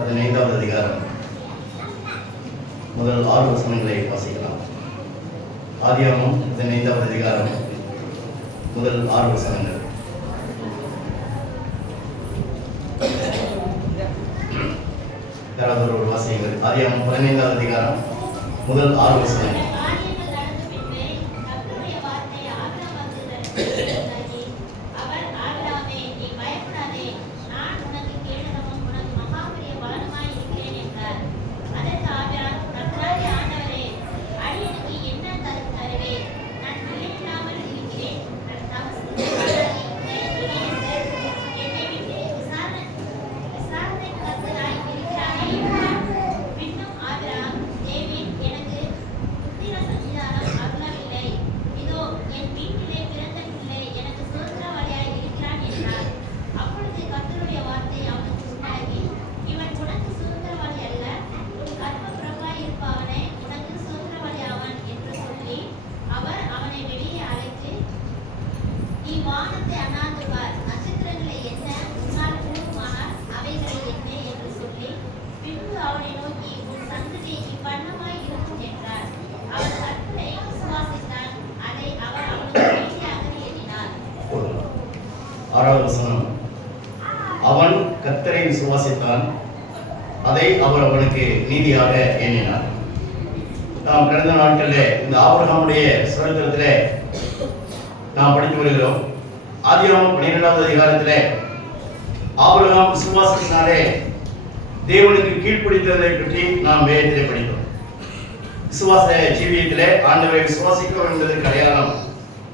15வது அதிகாரம் முதல் 6 வசனங்களை வாசிக்கலாம். ஆதியாகமம் 15வது அதிகாரம் முதல் 6 வசனங்கள். யாராவது ஒரு வாசியுங்கள். ஆதியாகமம் 15வது அதிகாரம் முதல் 6 வசனங்கள். ஆறாவது வசனம். அவன் கர்த்தரை விசுவாசித்தான், அதை அவர் அவனுக்கு நீதியாக எண்ணினார். நாம் கடந்த நாட்களில் இந்த ஆபிரகாமுடைய சரித்திரத்திலே நாம் படித்து வருகிறோம். ஆதியாகமம் 12வது அதிகாரத்திலே ஆபிரகாம் விசுவாசத்தினாலே தேவனுக்கு கீழ்ப்படித்ததை பற்றி நாம் வேதத்திலே படித்தோம். விசுவாச ஜீவியத்திலே ஆண்டவரை விசுவாசிக்க என்பதற்கு அடையாளம்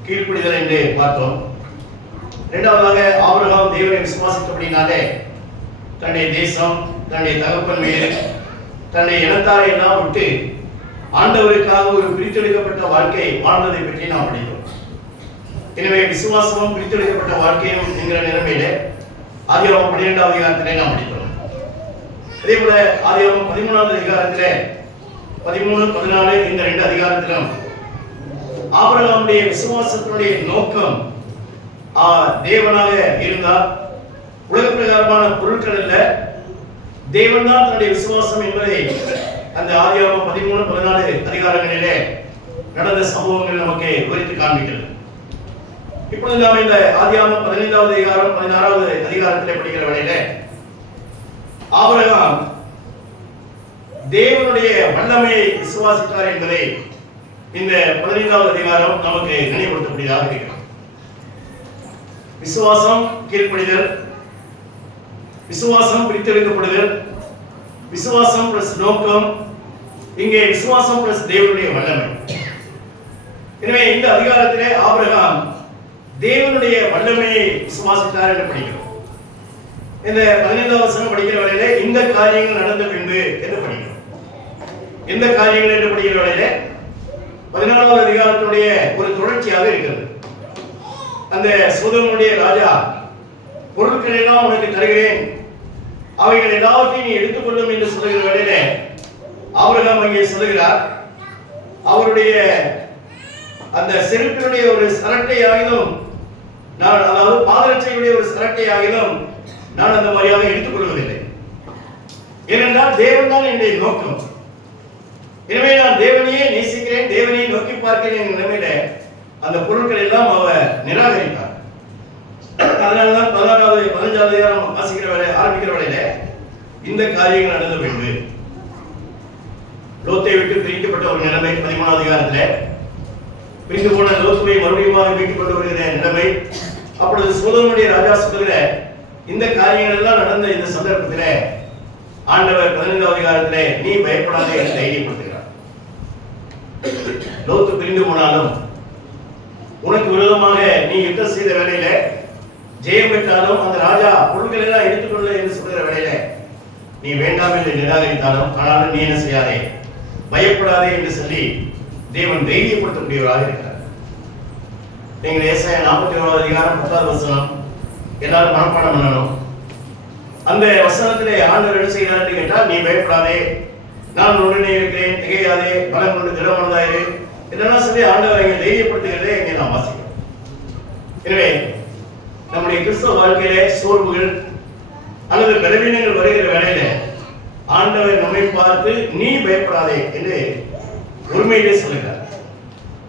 கீழ்ப்படிதல் என்று பார்த்தோம். இரண்டாவதாக ஆபிரகாம் தேவனை விசுவாசித்தபடினாலே தன்னுடைய தேசம், தன்னுடைய தகப்பன் வீடு, தன்னுடைய இனத்தாரை எல்லாம் விட்டு ஆண்டவருக்காக ஒரு பிரித்தெடுக்கப்பட்ட வாழ்க்கை வாழ்ந்ததை பற்றி நாம் படித்தோம். எனவே விசுவாசமும் பிரித்தெடுக்கப்பட்ட வாழ்க்கையும் என்கிற நிலைமையில ஆதியாகமம் 12வது அதிகாரத்திலே நாம் படித்தோம். அதே போல ஆதியாகமம் 13வது அதிகாரத்திலே 13, 14 இந்த 2 அதிகாரத்திலும் ஆபிரகாமுடைய விசுவாசத்தினுடைய நோக்கம் தேவனாக இருந்தார். உலக பிரகாரமான பொருட்கள் அல்ல, தேவன் தான் தன்னுடைய விசுவாசம் என்பதை அந்த ஆதியாகமம் 13, 14 அதிகாரங்களிலே நடந்த சம்பவங்கள் நமக்கு விவரித்து காண்பிக்கிறது. இப்பொழுது நாம் இந்த ஆதியாகமம் 15வது அதிகாரம் 16வது அதிகாரத்திலே படிக்கிற வேளையில ஆபிரகாம் தேவனுடைய வல்லமையை விசுவாசித்தார் என்பதை இந்த 15வது அதிகாரம் நமக்கு நினைவுபடுத்தக்கூடியதாக இருக்கிறது. விசுவாசம் கீழ்ப்படிதல், விசுவாசம் பிரித்தெடுக்கப்படுதல், விசுவாசம் பிளஸ் நோக்கம், இங்கே விசுவாசம் பிளஸ் தேவனுடைய வல்லமை. எனவே இந்த அதிகாரத்திலே ஆபிரகாம் தேவனுடைய வல்லமையை விசுவாசித்தார் என்று படிக்கிறோம். இந்த 15வது வசனம் படிக்கிற வேளையிலே இந்த காரியங்கள் நடந்த பின்பு என்று படிக்கிறோம். இந்த காரியங்கள் என்று படிக்கிற வேளையிலே 14வது அதிகாரத்துடைய ஒரு தொடர்ச்சியாக இருக்கிறது. அந்த சோதோமுடைய ராஜா பொருட்கள் எல்லாம் உனக்கு தருகிறேன், அவைகள் எல்லாவற்றையும் நீ எடுத்துக்கொள்ளும் என்று சொல்லுகிற வேளையிலே ஆபிரகாம் அங்கே சொல்லுகிறார், அவருடைய அந்த செருப்பினுடைய ஒரு சரட்டை ஆயுதம் நான், அதாவது பாதரட்சையுடைய ஒரு சரட்டை ஆயுதம் நான் அந்த மாதிரியாக எடுத்துக்கொள்வதில்லை. ஏனென்றால் தேவன் தான் என்னுடைய நோக்கம். எனவே நான் தேவனையே நேசிக்கிறேன், தேவனையை நோக்கி பார்க்கிறேன் என்ற நிலைமையில அந்த பொருட்கள் எல்லாம் அவர் நிராகரித்தார். அதனாலதான் 16வது 15வது அதிகாரம் வாசிக்கிற வேலை ஆரம்பிக்கிற வேளையில இந்த காரியங்கள் நடந்த பின்பு லோத்தை விட்டு பிரிக்கப்பட்ட ஒரு நிலைமை 13வது அதிகாரத்திலே பிரிந்து போன லோத்துவை மறுபடியும் மீட்டுக் கொண்டு வருகிற நிலைமை. அப்பொழுது சோதோமுடைய ராஜா சொல்லுகிற இந்த காரியங்கள் எல்லாம் நடந்த இந்த சந்தர்ப்பத்திலே ஆண்டவர் 15வது அதிகாரத்திலே நீ பயப்படாதே என்று தைரியப்படுத்துகிறார். லோத்து பிரிந்து போனாலும் உனக்கு விரோதமாக நீ யுத்தம் செய்த வேளையில ஜெயம் பெற்றாலும் அந்த ராஜா பொருட்கள் எல்லாம் எடுத்துக்கொள்ள என்று சொல்கிற வேளையில நீ வேண்டாம் என்று நிராகரித்தாலும் ஆனாலும் நீ என்ன செய்யாதே, பயப்படாதே என்று சொல்லி தேவன் தைரியப்படுத்தக்கூடியவராக இருக்கிறார். நீங்கள் ஏசாயா 41வது அதிகாரம் 10வது வசனம் எல்லாரும் மனப்பாடம் பண்ணணும். அந்த வசனத்திலே ஆண்டவர் என்ன செய்கிறார் கேட்டால், நீ பயப்படாதே, நான் உடனே இருக்கிறேன், திகையாதே, பலம் கொண்டு திடமானதாயிரு இதெல்லாம் சொல்லி ஆண்டவர் இங்கே தைரியப்படுத்துகிறதே இங்கே நாம் வாசிக்கிறோம். எனவே நம்முடைய கிறிஸ்தவ வாழ்க்கையிலே சோர்வுகள் அல்லது பலவீனங்கள் வருகிற வேளையில நீ பயப்படாதே என்று உண்மையிலே சொல்லுகிறார்.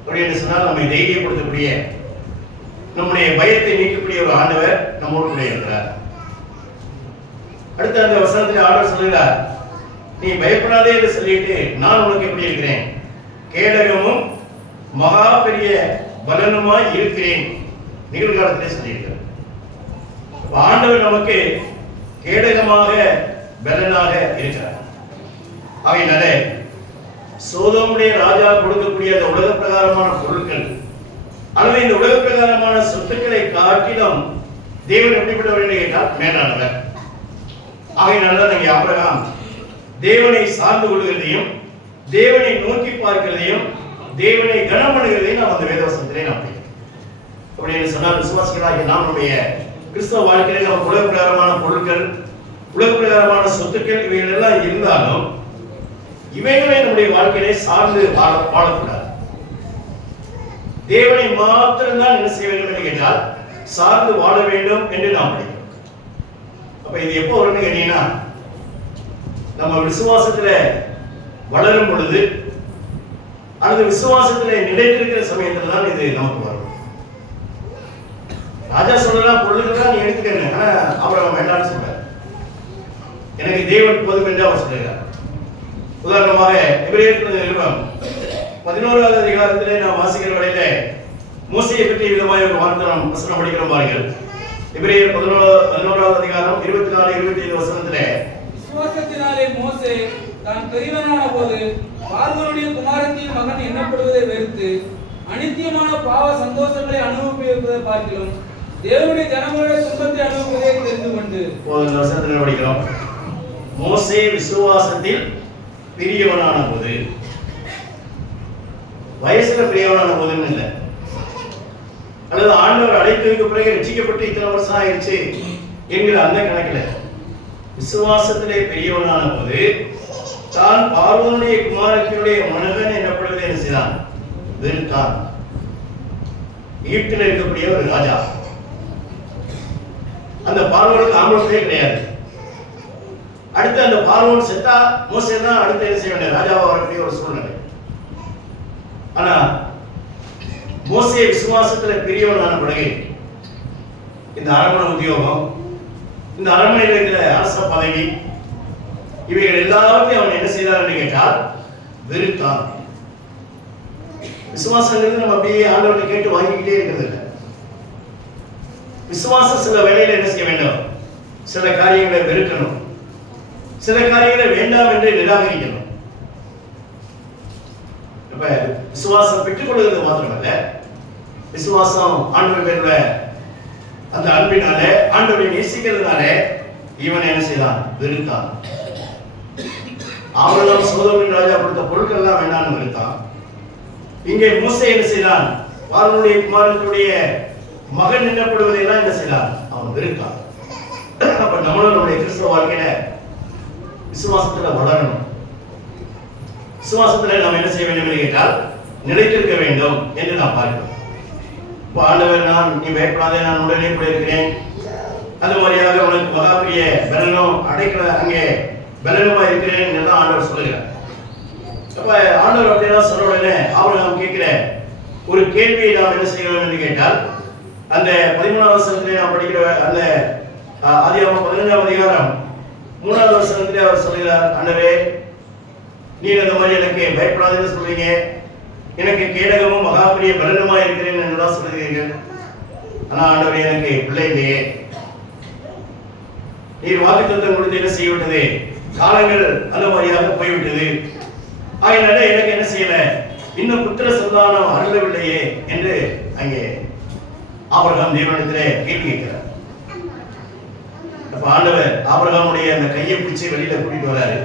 அப்படின்னு சொன்னால் நம்மை தைரியப்படுத்தக்கூடிய, நம்முடைய பயத்தை நீக்கக்கூடிய ஒரு ஆண்டவர் நம்மோடு கூட இருக்கிறார். அடுத்த அந்த வசனத்தில் ஆண்டவர் சொல்லுகிறார், நீ பயப்படாதே என்று சொல்லிட்டு நான் உனக்கு எப்படி இருக்கிறேன், கேடகமும் மகா பெரிய பலனுமாய் இருக்கிறேன் நிகழ்காலத்திலே சொல்லியிருக்கிறார். ஆண்டவர் நமக்கு கேடகமாக பலனாக இருக்கிறார். ஆகையினால சோதோமுடைய ராஜா கொடுக்கக்கூடிய அந்த உலக பிரகாரமான பொருட்கள் அல்லது இந்த உலக பிரகாரமான சொத்துக்களை காட்டிலும் தேவன் எப்படிப்பட்டவர் என்று கேட்டால் மேலானவர். ஆகையினால இங்கே ஆபிரகாம் தேவனை சார்ந்து கொள்கிறதையும் தேவனை நோக்கி பார்க்கிறதையும் தேவனை கனம் பண்ணுகிறதையும் நாம் அந்த வேதவசனத்திலே நாம் படிக்கிறோம். அப்படின்னு சொன்னால் விசுவாசிகளாகிய நம்முடைய கிறிஸ்தவ வாழ்க்கையில நம்ம உலக பிரகாரமான பொருட்கள், உலக பிரகாரமான சொத்துக்கள் இவைகள் எல்லாம் இருந்தாலும் இவைகளை நம்முடைய வாழ்க்கையிலே சார்ந்து வாழக்கூடாது. தேவனை மாத்திரம்தான் என்ன செய்ய வேண்டும் என்று கேட்டால் சார்ந்து வாழ வேண்டும் என்று நாம் படிக்கிறோம். அப்ப இது எப்போ வரும்னு கேட்டீங்கன்னா, நம்ம விசுவாசத்துல வளரும் பொழுது அல்லது விசுவாசத்துல நிலைத்திருக்கிற சமயத்துல தான் இது நமக்கு வரும். ராஜா சொல்லலாம் பொருள்கள் தான் நீ எடுத்துக்கங்க, ஆனா அவர் வேண்டாம்னு சொல்றாரு. எனக்கு தேவன் போதும் என்று அவர் சொல்லுகிறார். உதாரணமாக எபிரேயர் நிருபம் 11வது அதிகாரத்திலே நாம் வாசிக்கிற வேளையில மோசேயை பற்றி விதமாக ஒரு வார்த்தை வசனம் படிக்கிறோம் பாருங்கள். எபிரேயர் 11வது அதிகாரம் 24-25 வசனத்திலே, விசுவாசத்தினாலே மோசே தான் பெரியவனான போது பார்வோனுடைய குமாரத்தின் மகன் எண்ணப்படுவதை வெறுத்து அனித்தியமான பாவ சந்தோஷங்களை அனுபவிப்பதை பார்க்கிறோம் தேவனுடைய ஜனங்களுடைய துன்பத்தை அனுபவிப்பதை தெரிந்து கொண்டு. இந்த வசனத்திலே படிக்கிறோம், மோசே விசுவாசத்தில் பெரியவனான போது, வயசுல பெரியவனான போதுன்னு இல்லை, அல்லது ஆண்டவர் அழைத்ததுக்கு பிறகு ரட்சிக்கப்பட்டு இத்தனை வருஷம் ஆயிடுச்சு என்கிற அந்த கணக்கில் விசுவாசத்திலே பெரியவனான போது தான் பார்வோனுடைய குமாரத்தினுடைய மகன் எனப்படுவதை என்ன செய்தான், வெறுத்தான். எகிப்தில் இருக்கக்கூடிய ஒரு ராஜா, அந்த பார்வோனுக்கு ஆம்பளே கிடையாது. அடுத்து அந்த பார்வோன் செத்தா மோசே தான் அடுத்து என்ன செய்ய வேண்டிய ராஜாவா வரக்கூடிய ஒரு சூழ்நிலை. ஆனா மோசே விசுவாசத்துல பெரியவனான பிறகு இந்த அரண்மனை உத்தியோகம், இந்த அரண்மனையில் இருக்கிற அரச பதவி, இவைகள் எல்லாத்தையும் அவன் என்ன செய்தார் என்று கேட்டால் வெறுத்தான். விசுவாசங்கிறது நம்ம அப்படியே ஆண்டவர்கிட்ட கேட்டு வாங்கிக்கிட்டே இருக்கிறது இல்லை. விசுவாசம் சில வேளையில என்ன செய்ய வேண்டும், சில காரியங்களை வெறுக்கணும், சில காரியங்களை வேண்டாம் என்று நிராகரிக்கணும். இப்ப விசுவாசம் பெற்றுக் கொள்வது மாத்திரமல்ல, விசுவாசம் ஆண்டவர் பேருள்ள அந்த அன்பினாலே, ஆண்டவரை நேசிக்கிறதுனால இவன் என்ன செய்தான், வெறுத்தான். அவர்களும் சோதோமின் ராஜா கொடுத்த பொருட்கள் எல்லாம் வேண்டாம்னு வெறுத்தான். இங்கே மோசே என்ன செய்தான், பார்வோனுடைய குமாரனுடைய மகன் என்னப்படுவதை எல்லாம் என்ன செய்தான், அவன் வெறுத்தான். அப்ப நம்மளும் நம்முடைய கிறிஸ்தவ வாழ்க்கையில விசுவாசத்துல வளரணும். விசுவாசத்துல நாம் என்ன செய்ய வேண்டும் என்று கேட்டால் நிலைத்திருக்க வேண்டும் என்று நாம் பார்க்கிறோம். இப்போ ஆண்டவர் நீ பயப்படாதே, நான் உடனே கூட இருக்கிறேன், அந்த மாதிரியாக உனக்கு மகாபிரிய பலனும் அடைக்கல அங்கே பலனுமா இருக்கிறேன் என்று ஆண்டவர் சொல்லுகிறார். அப்ப ஆண்டவர் அப்படியெல்லாம் சொல்ல உடனே அவர் நாம் கேட்கிற ஒரு கேள்வியை நாம் என்ன செய்யணும் என்று கேட்டால், அந்த 13வது வசனத்திலே நாம் படிக்கிற அந்த ஆதியாகமம் 15ஆம் அதிகாரம் 3வது வசனத்திலே அவர் சொல்கிறார், ஆண்டவரே நீ அந்த மாதிரி எனக்கு பயப்படாதுன்னு சொல்றீங்க, எனக்கு கேடகமும் மகாபிரிய பலனுமா இருக்கிறேன் என்றுதான் சொல்லுகிறீர்கள். ஆனா ஆண்டவரே எனக்கு பிள்ளை இல்லையே, நீர் வாக்குத்தத்தம் கொடுத்து என்ன செய்யவிட்டது, காலங்கள் அந்த மாதிரியாக போய்விட்டது, அதனால எனக்கு என்ன செய்யல, இன்னும் புத்திர சந்தானம் அருளவில்லையே என்று அங்கே ஆபிரகாம் தேவனிடத்திலே கேள்வி கேட்கிறார். அப்ப ஆண்டவர் ஆபிரகாமுடைய அந்த கையை பிடிச்சி வெளியில கூட்டிட்டு வராரு.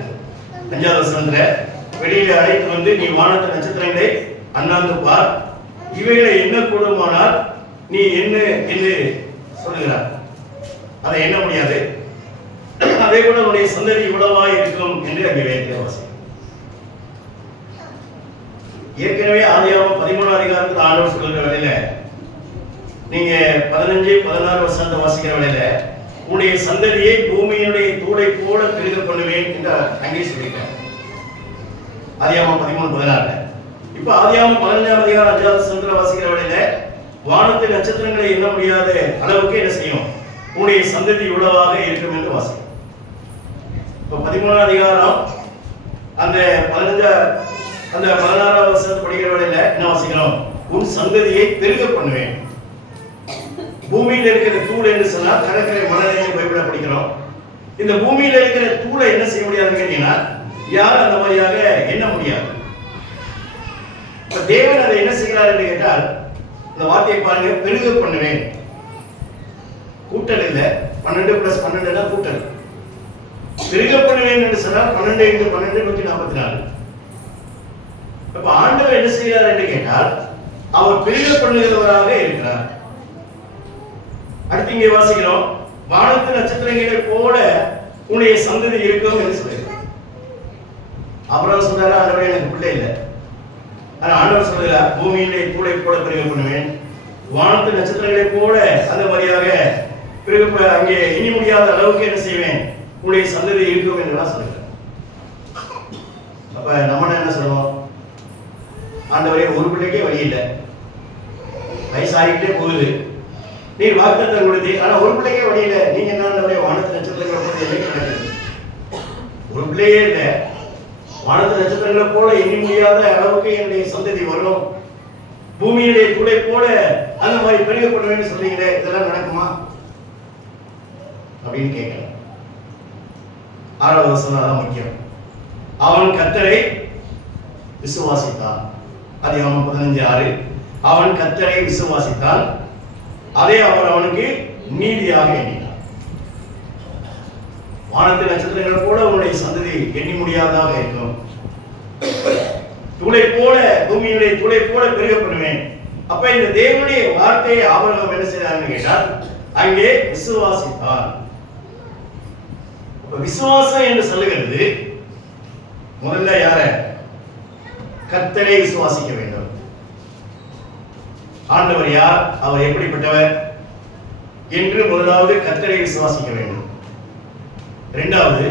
5வது வசனத்துல வெளியில அழைத்து வந்து, நீ வானத்து நட்சத்திரங்களை அண்ணாந்து பார், இவைகளை என்ன கூடுமானால் நீ என்ன என்று சொல்லுகிறார். அதை எண்ண முடியாது, அதே போல உன்னுடைய சந்ததி இவ்வளவா இருக்கும் என்று அங்கே வேண்டிய வாசி. ஏற்கனவே ஆதியாகமம் 13ஆம் அதிகாரத்தில் ஆண்டவர் சொல்லுகிற வேளையில நீங்க 15, 16 வசனத்தை வாசிக்கிற வேளையில உன்னுடைய சந்ததியை பூமியினுடைய தூளை போல பெருக பண்ணுவேன் என்று அங்கே சொல்லிட்டார். ஆதியாகமம் 13:16. இப்ப ஆதியாகமம் 15ஆம் அதிகாரம் 5வது வசனத்துல வாசிக்கிற வேளையில வானத்தின் நட்சத்திரங்களை எண்ண முடியாத அளவுக்கு என்ன செய்யும், உன்னுடைய சந்ததி இவ்வளவாக இருக்கும் என்று வாசிக்கும். இப்ப 13ஆம் அதிகாரம் அந்த 16ஆம் வசனத்தை படிக்கிற வேளையில என்ன வாசிக்கிறோம், உன் சந்ததியை பெருக பண்ணுவேன். பூமியில இருக்கிற தூள் என்று சொன்னா கடற்கரை மணலை பைபிள படிக்கிறோம். இந்த பூமியில இருக்கிற தூளை என்ன செய்ய முடியாதுன்னு கேட்டீங்கன்னா யாரும் அந்த மாதிரியாக எண்ண முடியாது. தேவன் அதை என்ன செய்கிறார் என்று கேட்டால் இந்த வார்த்தையை பாருங்க, பெருக பண்ணுவேன். கூட்டல் இல்லை, 12 + 12 கூட்டல். பெருக பண்ணுவேன் என்று சொன்னால் 12 × 12 144. இப்ப ஆண்டவர் என்ன செய்கிறார் என்று கேட்டால் அவர் பெருக பண்ணுகிறவராக இருக்கிறார். அடுத்து இங்கே வாசிக்கிறோம், வானத்து நட்சத்திரங்களை போல உன்னுடைய சந்ததி இருக்கும் என்று சொல்லுகிறார். அப்புறம் சொல்றாரு, ஆண்டவரே எனக்கு பிள்ளை இல்லை. ஆனா ஆண்டவர் சொல்லுகிறார், பூமியிலே தூளை போல பெருக பண்ணுவேன், வானத்து நட்சத்திரங்களை போல அந்த மாதிரியாக பெருக அங்கே இனி முடியாத அளவுக்கு என்ன செய்வேன், உன்னுடைய சந்ததி இருக்கும் என்று சொல்லுகிறார். அப்ப நம்ம என்ன சொல்லுவோம், ஆண்டவரே ஒரு பிள்ளைக்கே வழி இல்லை, வயசாகிட்டே போகுது, நீர் வாக்குத்தத்தம் கொடுத்தீங்க, ஆனா ஒரு பிள்ளைக்கே வழி இல்லை, நீங்க என்ன ஆண்டவரே வானத்து நட்சத்திரங்களை போல நடக்குது, ஒரு பிள்ளையே இல்லை, வானத்து நட்சத்திரங்களை போல எண்ணி முடியாத அளவுக்கு என்னுடைய சந்ததி வரும், பூமியிலே தூளை போல அந்த மாதிரி பெருக பண்ணுவேன்னு சொல்றீங்களே, இதெல்லாம் நடக்குமா அப்படின்னு கேட்கலாம். 6வது வசனம் தான் முக்கியம். அவன் கர்த்தரை விசுவாசித்தான். ஆதியாகமம் 15:6. அவன் கர்த்தரை விசுவாசித்தான், அதே அவர் அவனுக்கு நீதியாக எண்ணினார். வானத்து நட்சத்திரங்கள் போல உன்னுடைய சந்ததி எண்ணி முடியாததாக இருக்கும், தூளை போல பூமியினுடைய தூளை போல பெருக பண்ணுவேன். அப்ப இந்த தேவனுடைய வார்த்தையை ஆபிரகாம் என்ன செய்தார்னு கேட்டால் அங்கே விசுவாசித்தான். விசுவாசம் என்று சொல்லுகிறது முதல்ல யார, கர்த்தரை விசுவாசிக்க வேண்டும். ஆண்டவர் யார், அவர் எப்படிப்பட்டவர் என்று முதலாவது கர்த்தரை விசுவாசிக்க வேண்டும். இரண்டாவது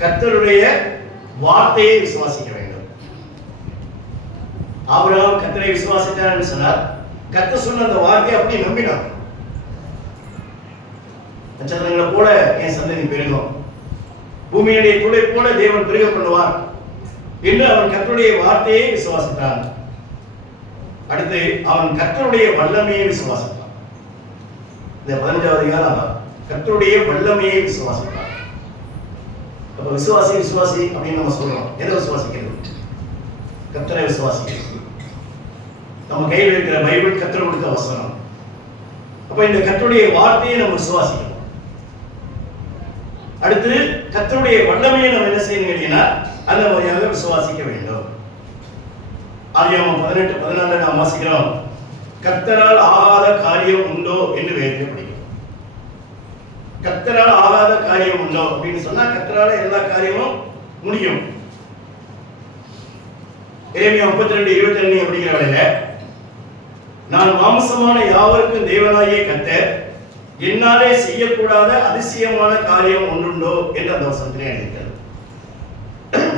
கர்த்தருடைய வார்த்தையை விசுவாசிக்க வேண்டும். ஆபிரகாம் கர்த்தரை விசுவாசித்தார் என்று சொன்னார், கர்த்தர் சொன்ன அந்த வார்த்தையை அப்படி நம்பினார். நட்சத்திரங்களை போல என் சந்ததி பெருகும், பூமியுடைய தூளை போல தேவன் பெருக பண்ணுவார் என்று அவன் கர்த்தருடைய வார்த்தையை விசுவாசித்தான். அடுத்து அவன் கர்த்தருடைய வல்லமையை விசுவாசித்தான். இந்த 15வது அதிகாரம் கர்த்தருடைய வல்லமையை விசுவாசித்தான். அப்ப விசுவாசி விசுவாசி அப்படின்னு நம்ம சொல்றோம், எதை விசுவாசிக்கிறது, கர்த்தரை விசுவாசிக்கிறது. நம்ம கையில் இருக்கிற பைபிள் கர்த்தர் கொடுத்த வசனம். அப்ப இந்த கர்த்தருடைய வார்த்தையை நம்ம விசுவாசிக்கணும். அடுத்து கர்த்தருடைய வல்லமையை நம்ம என்ன செய்யணும் கேட்டீங்கன்னா அந்த மாதிரியாக விசுவாசிக்க வேண்டும். ஆதியாகமம் 18:14 நாம் வாசிக்கிறோம், கர்த்தரால் ஆகாத காரியம் உண்டோ என்று வேதத்தில் படிக்கிறோம். கர்த்தரால் ஆகாத காரியம் உண்டோ அப்படின்னு சொன்னா கர்த்தரால எல்லா காரியமும் முடியும். எரேமியா 32:22 அப்படிங்கிற வேளையில, நான் மாம்சமான யாவருக்கும் தேவனாகிய கர்த்தர், என்னாலே செய்யக்கூடாத அதிசயமான காரியம் ஒன்றுண்டோ என்று அந்த வசனத்திலே எழுதியிருக்கிறது.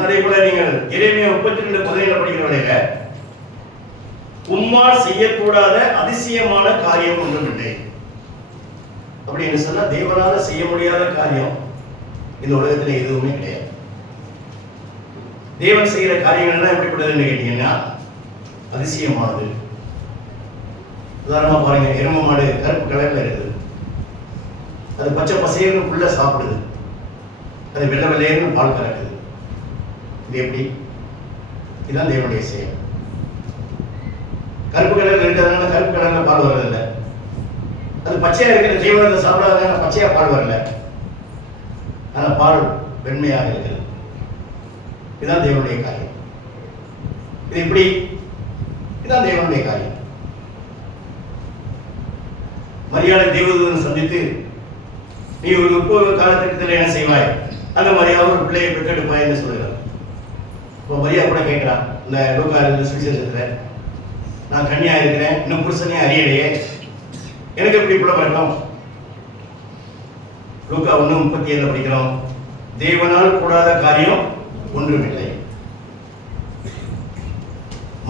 அதே போல நீங்கள் எரேமியா 32:17 படிக்கிற வேளையில, உம்மால் செய்யக்கூடாத அதிசயமான காரியம் ஒன்றும் இல்லை அப்படின்னு சொன்னா தேவனால செய்ய முடியாத காரியம் இந்த உலகத்துல எதுவுமே கிடையாது. தேவன் செய்கிற காரியங்கள் எல்லாம் எப்படிப்பட்டதுன்னு கேட்டீங்கன்னா அதிசயமானது. உதாரணமா பாருங்க, எருமை மாடு கருப்பு கலர்ல இருக்குது, அது பச்சை பசையர்னு புல்ல சாப்பிடுது, அது வெள்ளை வெள்ளையர்னு பால் கறக்குது. இது எப்படி? இதுதான் தேவனுடைய செயல். கருப்பு கலர்ல இருக்கிறதுனால கருப்பு கலர்ல பால் வர்றதில்லை, அது பச்சையா இருக்கிற ஜீவனத்தை சாப்பிடாதனால பச்சையா பால் வரல, ஆனா பால் வெண்மையாக இருக்கிறது. இதுதான் தேவனுடைய காரியம். இது எப்படி? இதுதான் தேவனுடைய காரியம். மரியாதை தேவதூதனை சந்தித்து நீ ஒரு 30 காலத்திட்டத்தில் என்ன செய்வாய், அந்த மாதிரியாக ஒரு பிள்ளையை பெற்றெடுப்பாய் என்று சொல்கிறார். இப்போ மரியா கூட கேட்கிறான், இந்த லூக்கா சுவிசேஷத்துல, நான் கன்னியா இருக்கிறேன், இன்னும் புருஷனே அறியலையே, எனக்கு எப்படி பிள்ளை பிறக்கும்? லூக்கா 1:37 படிக்கிறோம், தேவனால் கூடாத காரியம் ஒன்றுமில்லை.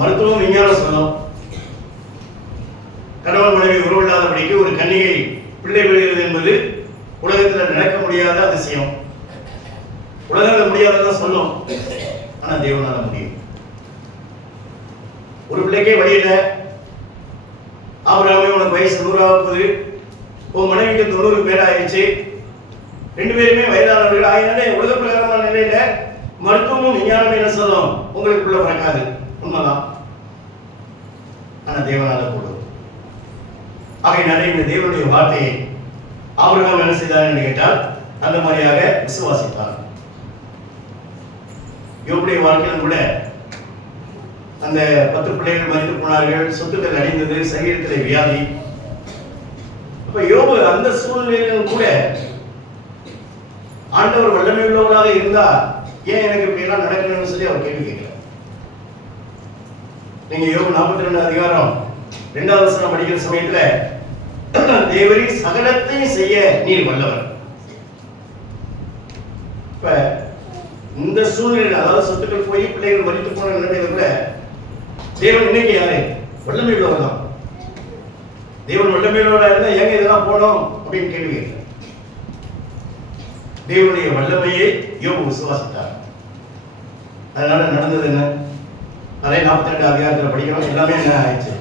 மருத்துவம் விஞ்ஞானம் சொல்லும். கணவன் மனைவி உறவில்லாதபடிக்கு ஒரு கன்னிகை பிள்ளை பெறுகிறது என்பது உலகத்தில் நடக்க முடியாத அதிசயம். உலகத்தில் முடியாததான் சொல்லும், ஆனா தேவனால முடியும். ஒரு பிள்ளைக்கே வழியில ஆபிரகாமே உனக்கு வயசு 100 உன் மனைவிக்கு 90 பேர் ஆயிடுச்சு, 2 பேருமே வயதானவர்கள் ஆகினாலே உலக பிரகாரமான நிலையில மருத்துவமும் விஞ்ஞானமும் என்ன சொல்லும், உங்களுக்குள்ள பிறக்காது. உண்மைதான், ஆனா தேவனால கூடும். ஆகையினாலே இந்த தேவனுடைய வார்த்தையை ஆபிரகாம் என்ன செய்தார் என்று கேட்டால் அந்த மாதிரியாக விசுவாசித்தார். யோபுடைய வாழ்க்கையிலும் கூட அந்த 10 பிள்ளைகள் மரித்து போனார்கள், சொத்துக்கள் அடைந்தது, சரீரத்தில் வியாதி. அப்ப யோபு அந்த சூழ்நிலையிலும் கூட ஆண்டவர் வல்லமை உள்ளவராக இருந்தா ஏன் எனக்கு இப்படி எல்லாம் நடக்கணும்னு சொல்லி அவர் கேள்வி கேட்கிறார். நீங்க யோபு 42 அதிகாரம் 2வது வசனம் படிக்கிற சமயத்துல தேவரீ சகலத்தையும் செய்ய நீர் வல்லவர். இப்ப இந்த சூழ்நிலை, அதாவது சொத்துக்கள் போய் பிள்ளைகள் மரித்து போன நிலையில கூட தேவன் இன்னைக்கு யாரு? வல்லமை உள்ளவர் தான். தேவன் வல்லமை உள்ளவராக இருந்தா ஏங்க இதெல்லாம் போனோம் அப்படின்னு கேள்வி கேட்கிறார். தேவனுடைய வல்லமையை யோபு விசுவாசித்தார். அதனால நடந்தது என்ன? அதை 42 அதிகாரத்தில் படிக்கிறோம். எல்லாமே என்ன ஆயிடுச்சு?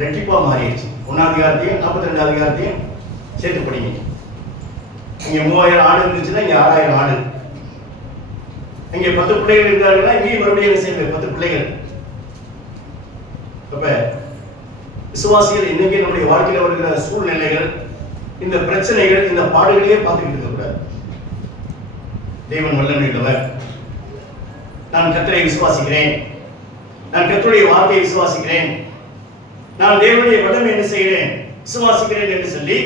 ரெட்டிப்பா மாறிடுச்சு. 1 அதிகாரத்தையும் 42 அதிகாரத்தையும் சேர்த்து படிங்க. இங்க 3000 ஆடு இருந்துச்சுன்னா இங்க 6000 ஆடு. இங்க 10 பிள்ளைகள் இருந்தார்களா இங்கேயும் மறுபடியும் சேர்ந்து 10 பிள்ளைகள். அப்ப விசுவாசிகள் இன்னைக்கு நம்முடைய வாழ்க்கையில் வருகிற சூழ்நிலைகள், இந்த பிரச்சனைகள், இந்த பாடுகளையே பார்த்துக்கிட்டு இருக்கக்கூடாது. தேவன் வல்லமை உள்ளவர். நான் கர்த்தரை விசுவாசிக்கிறேன், நான் கர்த்தருடைய வார்த்தையை விசுவாசிக்கிறேன், நான் தேவனுடைய வல்லமை என்ன செய்கிறேன், விசுவாசிக்கிறேன் என்று சொல்லி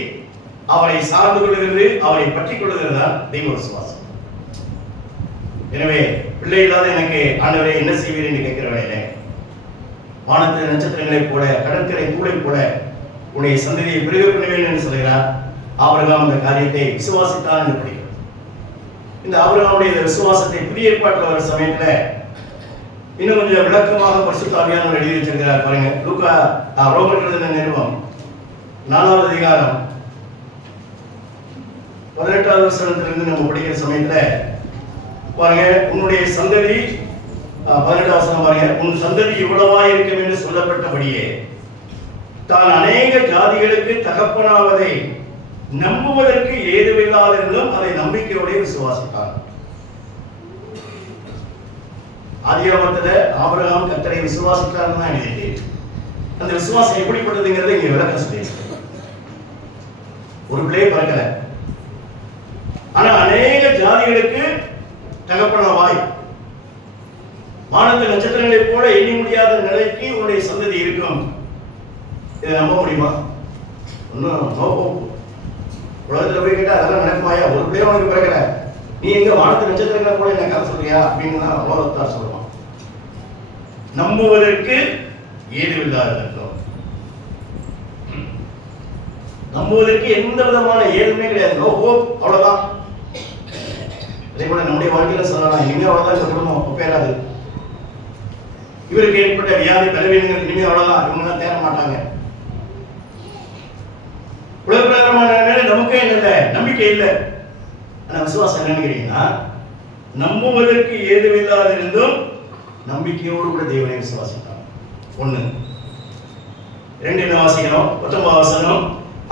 அவரை சார்ந்து கொள்கிறது, அவரை பற்றிக் கொள்கிறது தான் தெய்வ விசுவாசம். எனவே பிள்ளை இல்லாத எனக்கு ஆண்டவரே என்ன செய்வீர் என்று கேட்கிற வேளையிலே வானத்தின் நட்சத்திரங்களைப் போல, கடற்கரை தூளை போல உன்னுடைய சந்ததியை பெருக பண்ணுவேன் என்று சொல்கிறார். ஆபிரகாம் அந்த காரியத்தை விசுவாசித்தான் என்று படிக்கிறது. இந்த ஆபிரகாமுடைய விசுவாசத்தை புதிய ஏற்பாட்டில் வர சமயத்துல இன்னும் கொஞ்சம் விளக்கமாக பரிசுத்த ஆவியானவர் எழுதி வச்சிருக்கிறார். பாருங்க, லூக்கா ரோமர் எழுதின நிருபம் 4வது அதிகாரம் 18வது வசனத்திலிருந்து நம்ம படிக்கிற சமயத்துல பாருங்க, உன்னுடைய சந்ததி 18வது வசனம் பாருங்க, உன் சந்ததி இவ்வளவாய் இருக்கும் என்று சொல்லப்பட்டபடியே தான் அநேக ஜாதிகளுக்கு தகப்பனாவதை நம்புவதற்கு ஏதுவில்லாதிருந்தும் அதை நம்பிக்கையோட விசுவாசித்தார். ஆதியாகமத்துல ஆபிரகாம் கர்த்தரை விசுவாசித்தார்னு தான் எழுதியிருக்கு. அந்த விசுவாசம் எப்படிப்பட்டதுங்கிறத இங்க விளக்கம் சொல்லியிருக்கேன். ஒரு பிள்ளையை பிறக்கல, ஆனா அநேக ஜாதிகளுக்கு தகப்பனாவாய், வானத்து நட்சத்திரங்களைப் போல எண்ணி முடியாத நிலைக்கு உன்னுடைய சந்ததி இருக்கும். இதை நம்ப முடியுமா? ஒன்னும் உலகத்துல போய் கேட்டா அதெல்லாம் நடக்குமாயா? ஒரு பிள்ளைய உனக்கு பிறக்கல, நீ எங்க வானத்து நட்சத்திரங்களை போல என்ன கதை சொல்றியா அப்படின்னு தான் உலகத்தார் சொல்லுவான். நம்புவதற்கு ஏதுவில்லாத, நம்புவதற்கு எந்த விதமான ஏதுமே கிடையாது. நோ ஹோப், அவ்வளவுதான். அதே போல நம்முடைய வாழ்க்கையில சொல்லலாம், இனிமே அவ்வளவுதான், இந்த குடும்பம் ஒப்பேராது, இவருக்கு ஏற்பட்ட வியாதி பலவீனங்கள் இனிமே அவ்வளவுதான், இவங்க தேர மாட்டாங்க. உலகப்பிரகாரமான மேல நமக்கே என்ன நம்பிக்கை இல்லை. ஆனா விசுவாசம் என்னன்னு கேட்டீங்கன்னா, நம்புவதற்கு ஏதுவில்லாதிருந்தும் நம்பிக்கையோடு கூட தேவனை விசுவாசித்தான். 1 2 என்ன வாசிக்கிறோம்? 19வது வசனம்,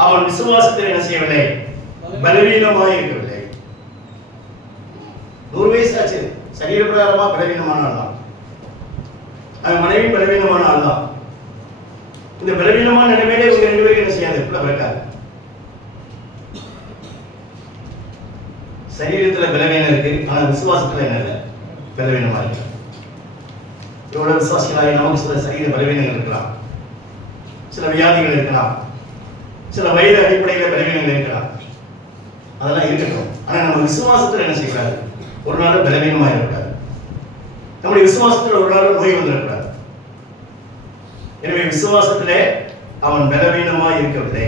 அவன் விசுவாசத்தில் என்ன செய்யவில்லை? பலவீனமாய் இருக்கவில்லை. 100 வயசு ஆச்சு, சரீர பிரகாரமா பலவீனமான ஆள் தான், அவன் மனைவி பலவீனமான ஆள் தான். இந்த பலவீனமான நிலைமையிலே இவங்க 2 பேருக்கு என்ன செய்யாது? பிள்ளை பிறக்காது. சரீரத்துல பலவீனம் இருக்கு, ஆனா விசுவாசத்துல என்ன இல்லை? பலவீனமா இருக்கு. இவ்வளவு விசுவாசிகளாக நமக்கு சில சரீர பலவீனங்கள் இருக்கலாம், சில வியாதிகள் இருக்கலாம், சில வயது அடிப்படையில் பலவீனங்கள் இருக்கலாம், அதெல்லாம் இருக்கட்டும். ஆனா நம்ம விசுவாசத்துல என்ன செய்யக்கூடாது? ஒரு நாள் பலவீனமா இருக்கக்கூடாது. நம்முடைய விசுவாசத்துல ஒரு நாள் நோய் வந்துடக்கூடாது. எனவே விசுவாசத்திலே அவன் பலவீனமாய் இருக்கவில்லை.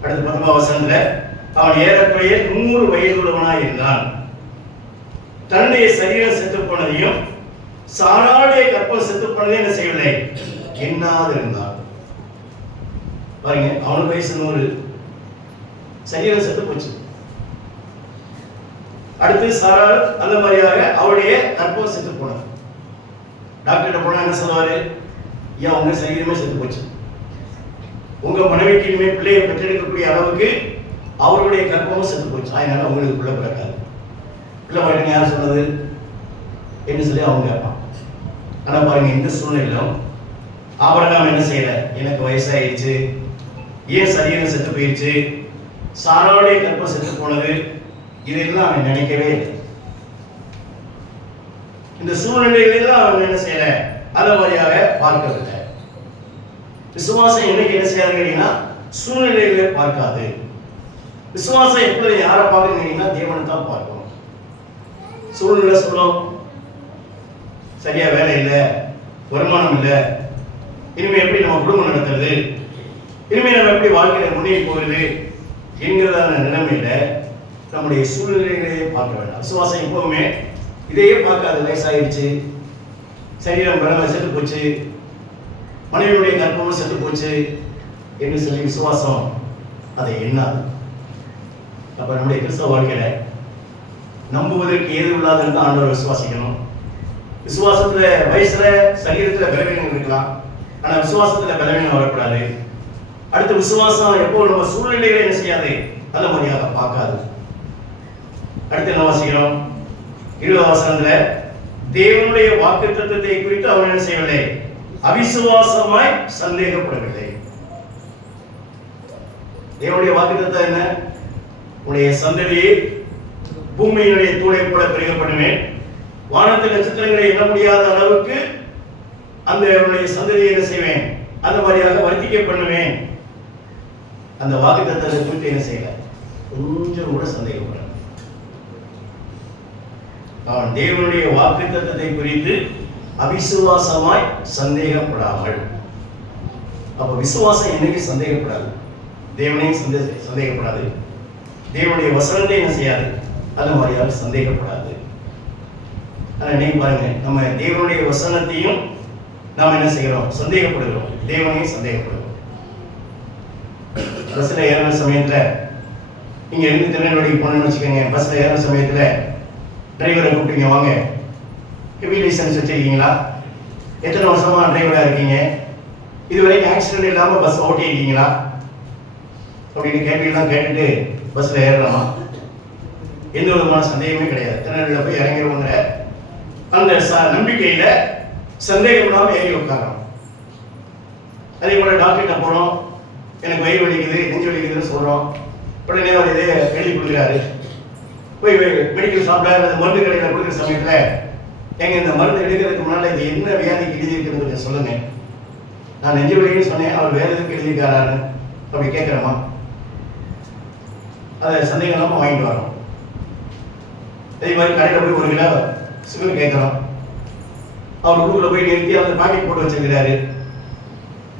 அடுத்து 19வது வசனத்துல, அவன் ஏறக்குறைய 100 வயதுள்ளவனாய் இருந்தான். தன்னுடைய சரீரம் செத்து போனதையும் சாராளுடைய கற்பம் செத்து போனதே என்ன செய்யவில்லை, எண்ணாது இருந்தார். பாருங்க, அவனுக்கு வயசு 100, சரீரம் செத்து போச்சு. அடுத்து சாராள் அந்த மாதிரியாக அவருடைய கற்பம் செத்து போனார். டாக்டர்கிட்ட போனா என்ன சொல்லுவாரு, ஐயா உங்க சரீரமே செத்து போச்சு, உங்க மனைவிக்கு இனிமே பிள்ளையை பெற்றெடுக்கக்கூடிய அளவுக்கு அவருடைய கற்பமும் செத்து போச்சு, அதனால உங்களுக்கு பிள்ளை பிறக்காது. பிள்ளை பிறகு யார் சொன்னது என்று சொல்லி அவங்க கேட்பான். ஆனா பாருங்க, இந்த சூழ்நிலையிலும் ஆபிரகாம் என்ன செய்யல, எனக்கு வயசாயிடுச்சு, ஏன் சரீரம் செத்து போயிடுச்சு, சாராளுடைய கற்பம் செத்து போனது, இதெல்லாம் அவன் நினைக்கவே இல்லை. இந்த சூழ்நிலைகளெல்லாம் அவன் என்ன செய்யல, அந்த மாதிரியாக பார்க்கவில்லை. விசுவாசம் என்னைக்கு என்ன செய்யாது கேட்டீங்கன்னா, சூழ்நிலைகளை பார்க்காது. விசுவாசம் எப்பொழுது யாரை பார்க்கறீங்கன்னா, தேவனை தான் பார்க்கணும். சூழ்நிலை சொல்லும், சரியா வேலை இல்லை, வருமானம் இல்லை, இனிமே எப்படி நம்ம குடும்பம் நடத்துறது, இனிமே நம்ம எப்படி வாழ்க்கையில முன்னேறி போகிறது என்கிறதான நிலைமையில நம்முடைய சூழ்நிலைகளையே பார்க்க வேண்டாம். விசுவாசம் எப்பவுமே இதையே பார்க்காது. வயசாயிடுச்சு, சரீரம் பிறகு செத்து போச்சு, மனைவியுடைய கற்பமும் செத்து போச்சு என்று சொல்லி விசுவாசம் அதை எண்ணாது. அப்ப நம்முடைய கிறிஸ்தவ வாழ்க்கையில நம்புவதற்கு ஏதும் இல்லாத ஆண்டவர் விசுவாசிக்கணும். விசுவாசத்துல வயசுல சரீரத்துல பலவீனம் இருக்கலாம், ஆனா விசுவாசத்துல பலவீனம் வரக்கூடாது. அடுத்த விசுவாசம் எப்போ நம்ம சூழ்நிலைகளை என்ன செய்யாது, நல்ல மாதிரியாக பார்க்காது. அடுத்து என்ன வாசிக்கிறோம், 20 வசனத்துல தேவனுடைய வாக்குத்தத்தத்தை குறித்து அவன் என்ன செய்யவில்லை, அவிசுவாசமாய் சந்தேகப்படவில்லை. தேவனுடைய வாக்குத்தத்தம் என்ன, உன்னுடைய சந்ததியை பூமியினுடைய தூளை போல பெருக பண்ணுவேன், வானத்து நட்சத்திரங்களை எண்ண முடியாத அளவுக்கு அந்த சந்ததியை என்ன செய்வேன், அந்த மாதிரியாக வர்த்திக்க பண்ணுவேன். அந்த வாக்குத்தத்தத்தை குறித்து என்ன செய்யல, கொஞ்சம் கூட சந்தேகப்பட. அவன் தேவனுடைய வாக்குத்தத்தத்தை குறித்து அவிசுவாசமாய் சந்தேகப்படாமல். அப்ப விசுவாசம் என்னைக்கு சந்தேகப்படாது, தேவனையும் சந்தேகப்படாது, தேவனுடைய வசனத்தை என்ன செய்யாது, அந்த மாதிரியாக சந்தேகப்படாது. ஆனா நீங்க பாருங்க, நம்ம தேவனுடைய வசனத்தையும் நாம் என்ன செய்கிறோம், சந்தேகப்படுகிறோம், தேவனையும் சந்தேகப்படுகிறோம். பஸ்ல ஏறுற சமயத்துல நீங்க இருந்து திருநெல்வேலிக்கு போனோம்னு வச்சுக்கோங்க, பஸ்ல ஏறுற சமயத்துல டிரைவரை கூப்பிட்டீங்க, வாங்க ஹெவி லைசன்ஸ் வச்சிருக்கீங்களா, எத்தனை வருஷமா டிரைவரா இருக்கீங்க, இதுவரைக்கும் ஆக்சிடென்ட் இல்லாம பஸ் ஓட்டிருக்கீங்களா அப்படின்னு கேள்வியெல்லாம் கேட்டுட்டு பஸ்ல ஏறலாமா? எந்த விதமான சந்தேகமே கிடையாது. திருநெல்வேலியில் போய் இறங்கிடுவோங்கிற அந்த நம்பிக்கையில சந்தேகப்படாம ஏறி உட்காரோம். அதே போல டாக்டர்கிட்ட போறோம், எனக்கு வயிறு வலிக்குது, நெஞ்சு வலிக்குதுன்னு சொல்றோம், உடனே அவர் இதே எழுதி கொடுக்குறாரு. போய் மெடிக்கல் ஷாப்ல அல்லது மருந்து கடையில் கொடுக்குற சமயத்துல, எங்க இந்த மருந்து எடுக்கிறதுக்கு முன்னால இது என்ன வியாதிக்கு எழுதி இருக்கிறது கொஞ்சம் சொல்லுங்க, நான் நெஞ்சு வலின்னு சொன்னேன், அவர் வேற எதுக்கு எழுதிக்காரான்னு அப்படி கேட்கிறோமா? அதை சந்தேகம் இல்லாம வாங்கிட்டு வரோம். அதே மாதிரி கடையில் போய் 1 கிலோ சுகர் கேட்கிறோம், அவர் உள்ளுக்குள்ள போய் நிறுத்தி அந்த பாக்கெட் போட்டு வச்சிருக்கிறாரு.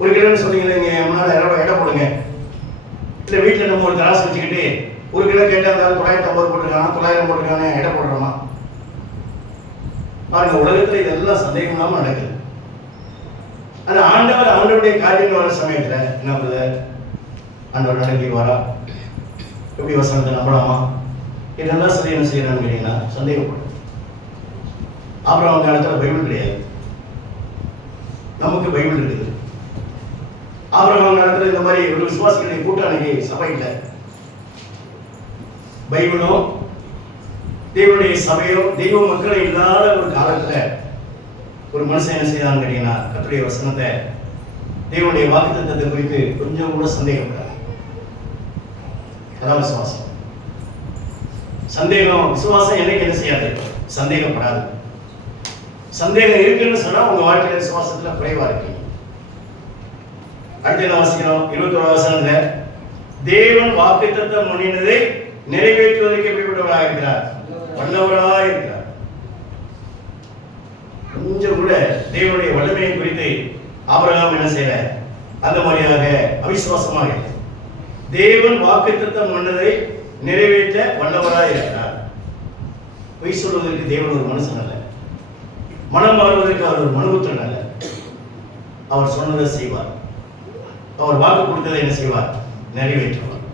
1 கிலோன்னு சொன்னீங்கன்னா இங்க முன்னால எடை போடுங்க, இல்லை வீட்டில் நம்ம ஒரு தராசு வச்சுக்கிட்டு 1 கிலோ கேட்டால் இருந்தாலும் 950 போட்டுருக்காங்க, 900 போட்டுருக்காங்க, எடை போடுறோமா? பாருங்க, உலகத்துல இதெல்லாம் சந்தேகம் இல்லாம நடக்குது. ஆனா ஆண்டவருடைய காரியம் வர சமயத்துல என்ன பண்ணுது, ஆண்டவர் நடக்கிடுவாரா, எப்படி வசனத்தை நம்பலாமா, இதெல்லாம் சரி என்ன செய்யறான்னு கேட்டீங்கன்னா சந்தேகப்படும். ஆபிரகாம் காலத்துல பைபிள் கிடையாது, நமக்கு பைபிள் இருக்குது. ஆபிரகாம் காலத்துல இந்த மாதிரி ஒரு விசுவாசிகளுடைய கூட்டம் அன்னைக்கு சபை இல்லை. பைபிளும் தேவனுடைய சபையும் தெய்வ மக்களும் இல்லாத ஒரு காலத்துல ஒரு மனுஷன் என்ன செய்யறான்னு கேட்டீங்கன்னா கர்த்தருடைய வசனத்தை, தேவனுடைய வாக்குத்தத்தத்தை குறித்து கொஞ்சம் கூட சந்தேகப்படாது. அதான் விசுவாசம். சந்தேகம், விசுவாசம் என்னைக்கு என்ன செய்யாது, சந்தேகப்படாது. சந்தேகம் இருக்குன்னு சொன்னா உங்க வாழ்க்கையில விசுவாசத்துல குறைவா இருக்கு. அடுத்து என்ன வாசிக்கிறோம், 21 வசனத்துல தேவன் வாக்குத்தத்தம் பண்ணினதை நிறைவேற்றுவதற்கு எப்படிப்பட்டவராக இருக்கிறார், வல்லவராக இருக்கிறார். கொஞ்சம் கூட தேவனுடைய வல்லமையை குறித்து ஆபிரகாம் என்ன செய்யல, அந்த மாதிரியாக அவிசுவாசமாக இருக்கு. தேவன் வாக்குத்தத்தம் பண்ணதை நிறைவேற்ற வல்லவராக இருக்கிறார். பொய் சொல்வதற்கு தேவன் ஒரு மனுஷன் அல்ல. மனம் மாறுவதற்கு அவர் ஒரு மனுபுத்திரன் அல்ல. அவர் சொன்னதை செய்வார். அவர் வாக்கு கொடுத்ததை என்ன செய்வார்? நிறைவேற்றுவார்.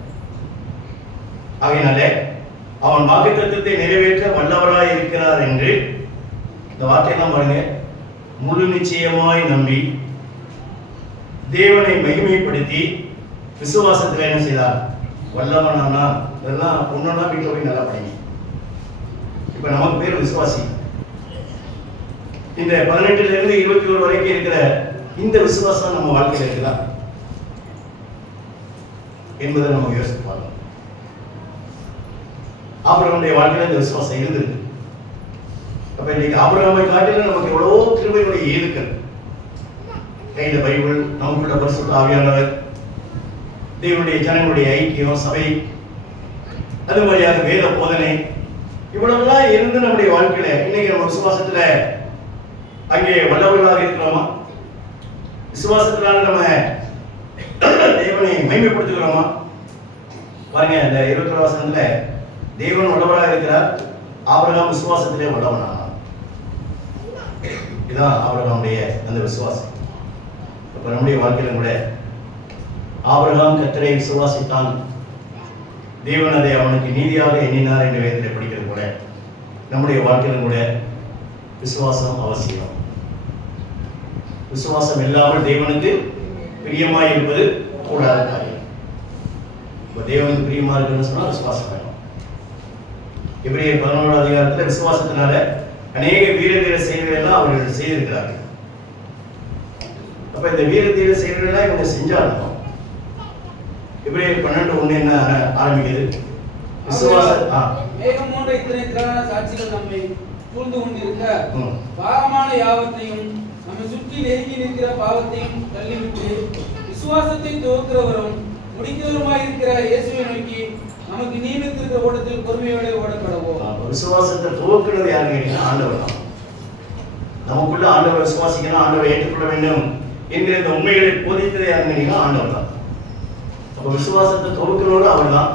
ஆகையினாலே அவன் வாக்குத்தத்தத்தை நிறைவேற்ற வல்லவராய் இருக்கிறார் என்று இந்த வார்த்தையெல்லாம் பாருங்க. முழு நிச்சயமாய் நம்பி தேவனை மகிமைப்படுத்தி விசுவாசத்தில் என்ன செய்தார்? வல்லவனானா. இதெல்லாம் ஒன்னொன்னா வீட்டில் போய் நல்லா படிங்க. இப்ப நமக்கு பேர் விசுவாசி. இந்த 18 இருந்து 21 வரைக்கும் இருக்கிற இந்த விசுவாசம் நம்ம வாழ்க்கையில் இருக்குதா என்பதை நம்ம யோசித்து பார்க்கணும். ஆபிரகாமுடைய வாழ்க்கையில் இந்த விசுவாசம் இருந்தது. அப்ப இன்னைக்கு ஆபிரகாமை காட்டிலும் நமக்கு எவ்வளவோ கிருபையுடைய ஏதுக்கள். கையில பைபிள், நமக்குள்ள பரிசுத்த ஆவியானவர், தேவனுடைய ஜனங்களுடைய ஐக்கியம், சபை, அது மாதிரியாக வேத போதனை, இவ்வளவுலாம் இருந்து நம்முடைய வாழ்க்கையில இன்னைக்கு நம்ம விசுவாசத்துல அங்கே வல்லவர்களாக இருக்கிறோமா? விசுவாசத்தினால நம்ம தேவனை மகிமைப்படுத்துகிறோமா? பாருங்க, இந்த 21 வசனத்துல தேவன் வல்லவராக இருக்கிறார், ஆபிரகாம் விசுவாசத்திலே வல்லவனானான். இதுதான் ஆபிரகாமுடைய அந்த விசுவாசம். இப்ப நம்முடைய வாழ்க்கையில கூட ஆபிரகாம் கர்த்தரை விசுவாசித்தான், தேவன் அதை அவனுக்கு நீதியாக எண்ணினார் என்று வேதத்தை படிக்கிறது கூட நம்முடைய வாழ்க்கையிலும் கூட விசுவாசம் அவசியம். விசுவாசம் இல்லாமல் தேவனுக்கு பிரியமாய் இருப்பது கூடாத காரியம். இப்ப தேவனுக்கு பிரியமா இருக்குன்னு சொன்னா விசுவாசம் வேணும். எபிரேயர் 11 அதிகாரத்துல விசுவாசத்தினால அநேக வீரதீர செயல்கள் எல்லாம் அவர்கள் செய்திருக்கிறார்கள். அப்ப இந்த வீரதீர செயல்கள் எல்லாம் இவங்க செஞ்சாலும் எபிரேயர் 12:1 என்ன ஆரம்பிக்குது? மேகம் போன்ற இத்தனை திரளான சாட்சிகள் நம்மை சூழ்ந்து கொண்டிருக்க பாவமான யாவத்தையும் நம்மை சுற்றி நெருங்கி நிற்கிற பாவத்தையும் தள்ளிவிட்டு விசுவாசத்தை துவக்கிறவரும் முடிக்கிறவருமாய் இருக்கிற இயேசுவை நோக்கி நமக்கு நியமித்திருக்கிற ஓட்டத்தில் பொறுமையோட ஓடக்கடவோம். விசுவாசத்தை துவக்கிறது யாருன்னு கேட்டீங்கன்னா ஆண்டவர் தான். நமக்குள்ள ஆண்டவரை விசுவாசிக்கணும், ஆண்டவரை ஏற்றுக்கொள்ள வேண்டும் என்கிற இந்த உண்மைகளை போதித்தது யாருன்னு கேட்டீங்கன்னா ஆண்டவர் தான். அப்ப விசுவாசத்தை துவக்கிறவரும் அவர் தான்,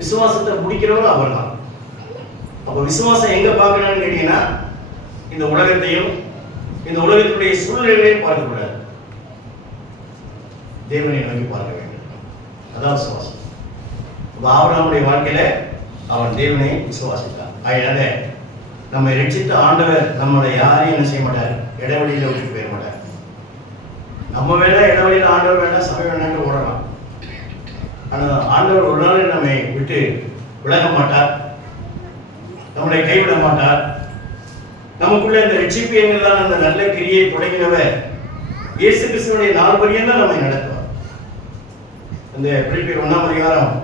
விசுவாசத்தை முடிக்கிறவரும் அவர் தான். அப்ப விசுவாசம் எங்க பார்க்கணும்னு கேட்டீங்கன்னா இந்த உலகத்தையும் இந்த உலகத்துடைய சூழ்நிலைகளையும் பார்க்கக்கூடாது, தேவனை நோக்கி பார்க்க வேண்டும். அதான் விசுவாசம். ஆபிரகாமுடைய வாழ்க்கையில அவன் தேவனை விசுவாசித்தான். அதனால நம்மை ரட்சித்த ஆண்டவர் நம்மளை யாரையும் என்ன செய்ய மாட்டார்? இடைவெளியில விட்டு போயிட மாட்டார். நம்ம வேணா இடைவெளியில ஆண்டவர் வேணா சபை வேணான்னு ஓடலாம். ஆனா ஆண்டவர் ஒரு நாள் நம்மை விட்டு விலக மாட்டார், நம்மளை கைவிட மாட்டார். நமக்குள்ள இந்த ரட்சிப்பு என்கிறதான அந்த நல்ல கிரியை தொடங்கினவர் இயேசு கிறிஸ்துவினுடைய நாள் வரையும் தான் நம்மை நடத்துவார். இந்த பிலிப்பியர் 1ஆம் அதிகாரம்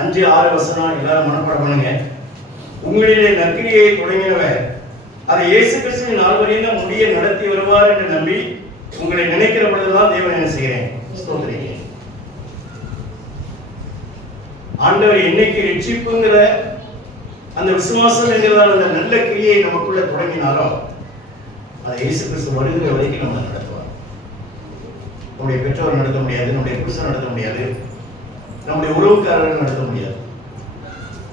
5-6 வசனம் எல்லாரும் மனப்பாடம் பண்ணுங்க. உங்களிலே நற்கிரியை தொடங்கினவர் அதை இயேசு கிறிஸ்துவின் நாள் வரையும் தான் முடிய நடத்தி வருவார் என்று நம்பி உங்களை நினைக்கிற பொழுதுதான் தேவன் என்ன செய்கிறேன்? ஸ்தோத்திரிக்கிறேன். ஆண்டவர் என்னைக்கு ரட்சிப்புங்கிற அந்த விசுவாசம் என்கிறதான அந்த நல்ல கிரியை நமக்குள்ள தொடங்கினாரோ அதை இயேசு கிறிஸ்து வருகிற வரைக்கும் நம்ம நடத்துவார். நம்முடைய பெற்றோர் நடத்த முடியாது, நம்முடைய புருஷன் நடத்த முடியாது, நம்முடைய உறவுக்காரர்கள் நடத்த முடியாது.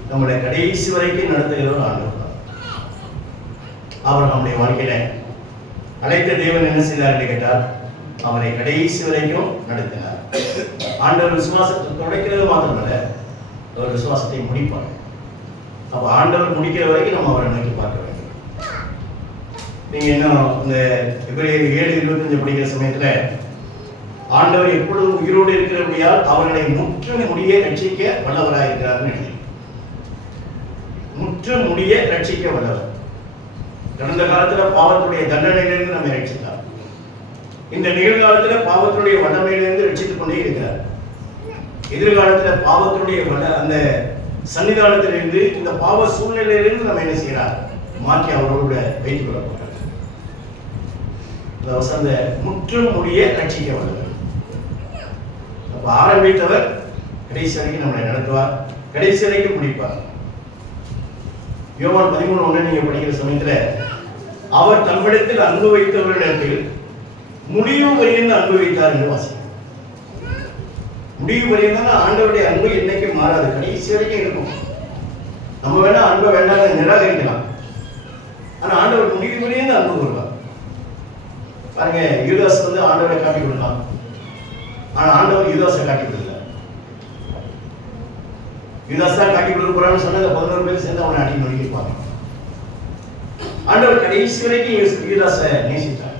நம்முடைய கடைசி வரைக்கும் நடத்துகிறவர் ஆண்டவர் தான். அவர் நம்முடைய வாழ்க்கையில அழைத்த தேவன் என்ன செய்தார் என்று கேட்டார், அவரை கடைசி வரைக்கும் நடத்தினார். ஆண்டவர் விசுவாசத்தை தொடக்கிறது மாத்திரமல்ல, அவர் விசுவாசத்தை முடிப்பார். அப்ப ஆண்டவர் முடிக்கிற வரைக்கும் நம்ம அவரை நோக்கி பார்க்க வேண்டும். நீங்க இன்னும் இந்த எபிரேயர் 7:25 படிக்கிற சமயத்துல ஆண்டவர் எப்பொழுதும் உயிரோடு இருக்கிறபடியால் அவர்களை முற்று முடிய ரட்சிக்க வல்லவராக இருக்கிறார்னு எழுதி. முற்று முடிய ரட்சிக்க வல்லவர். கடந்த காலத்துல பாவத்துடைய தண்டனையிலிருந்து நம்மை ரட்சித்தார். இந்த நிகழ்காலத்துல பாவத்துடைய வல்லமையிலிருந்து ரட்சித்துக் கொண்டே இருக்கிறார். எதிர்காலத்துல பாவத்துடைய அந்த சன்னிதானத்திலிருந்து இந்த பாவ சூழ்நிலையிலிருந்து நம்ம என்ன செய்யறார்? மாற்றி அவரோட வைத்துக் கொள்ளப்பட்டார். அந்த முற்றும் முடிய ரட்சிக்க வல்லவர். அப்ப ஆரம்பித்தவர் கடைசி வரைக்கும் நம்மளை நடத்துவார், கடைசி வரைக்கும் முடிப்பார். யோவான் 13:1 நீங்க படிக்கிற சமயத்துல அவர் தம்மிடத்தில் அன்பு வைத்தவர்களிடத்தில் முடிவு வரையும் அன்பு வைத்தார் என்று வாசிக்கிறோம். முடிவு வரையும் ஆண்டவருடைய அன்பு என்னைக்கு மாறாது, கடைசி வரைக்கும் இருக்கும். நம்ம வேணா அன்பை வேண்டாம் நிராகரிக்கலாம், ஆனா ஆண்டவர் ஆண்டவர் முடிவு வரையும் அன்பு கூறுவார். பாருங்க, யூதாஸ் வந்து ஆண்டவரை காட்டி கொடுத்தான். ஆனா ஆண்டவர் யூதாஸை காட்டி கொடுக்கல. யூதாஸ் தான் காட்டி கொடுக்க போறான்னு சொன்ன 11 பேர் சேர்ந்து அவனை அடி நொறுக்கிப்பாங்க. ஆண்டவர் கடைசி வரைக்கும் யூதாஸை நேசித்தார்.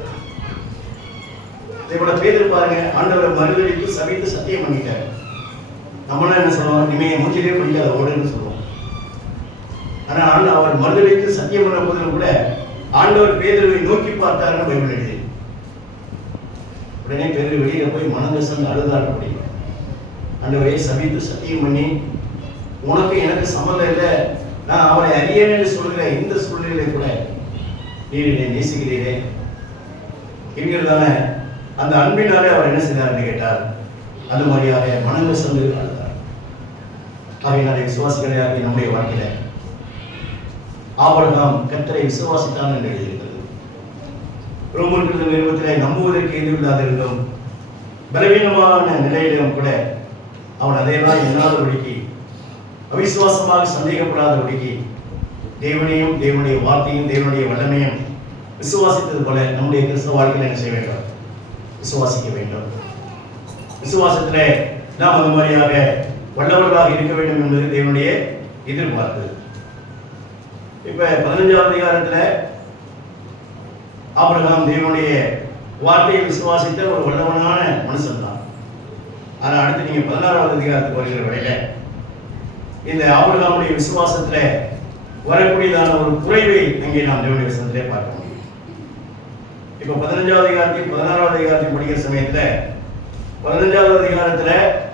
இதே போல பேதுரு பாருங்க, ஆண்டவர் மறுதலித்து சபித்து சத்தியம் பண்ணிட்டார். நம்மளாம் என்ன சொல்லுவோம், இனிமே மூச்சிலே பிடிக்காத ஓடுன்னு சொல்லுவோம். ஆனா அவர் மறுதலித்து சத்தியம் பண்ண போதிலும் கூட ஆண்டவர் பேதுருவை நோக்கி பார்த்தாருன்னு பைபிள் எழுதி. உடனே பேதுரு வெளியில போய் மனங்கசந்து அழுதார். முடியும் ஆண்டவரை சபித்து சத்தியம் பண்ணி, உனக்கு எனக்கு சம்மந்தம் இல்லை, நான் அவரை அறியேன் என்று சொல்கிற இந்த சூழ்நிலை கூட நீர் என்னை நேசிக்கிறீரே என்கிறதான அந்த அன்பினாலே அவர் என்ன செய்தார் என்று கேட்டார். அது மாதிரியாக மனங்கசந்து அழுதார். ஆகையினாலே விசுவாசிகளையாகி நம்முடைய வாழ்க்கையில ஆபிரகாம் கர்த்தரை விசுவாசித்தான் என்று எழுதியிருக்கிறது. ரோமர்கள் நிறுவனத்திலே நம்புவதற்கு எதுவில்லாத இருந்தும் பலவீனமான நிலையிலும் கூட அவன் அதையெல்லாம் எண்ணாதபடிக்கு, அவிசுவாசமாக சந்தேகப்படாதபடிக்கு தேவனையும் தேவனுடைய வார்த்தையும் தேவனுடைய வல்லமையும் விசுவாசித்தது போல நம்முடைய கிறிஸ்தவ வாழ்க்கையில் என்ன செய்ய வேண்டும்? விசுவாசிக்க வேண்டும். விசுவாசத்திலே நாம் அது மாதிரியாக வல்லவர்களாக இருக்க வேண்டும் என்பது தேவனுடைய எதிர்பார்ப்பு. இப்ப 15வது அதிகாரத்துல ஆபிரகாம் தேவனுடைய வார்த்தையை விசுவாசித்த ஒரு வல்லவனான மனுஷன் தான். ஆனா அடுத்து நீங்க 16வது அதிகாரத்துக்கு வருகிற வரையில இந்த ஆபிரகாமுடைய விசுவாசத்துல வரக்கூடியதான ஒரு குறைவை அங்கே நாம் தேவனுடைய வசனத்திலே பார்க்க முடியும். இப்ப 15வது அதிகாரத்தையும் 16வது அதிகாரத்தையும் படிக்கிற சமயத்துல 15வது அதிகாரத்துல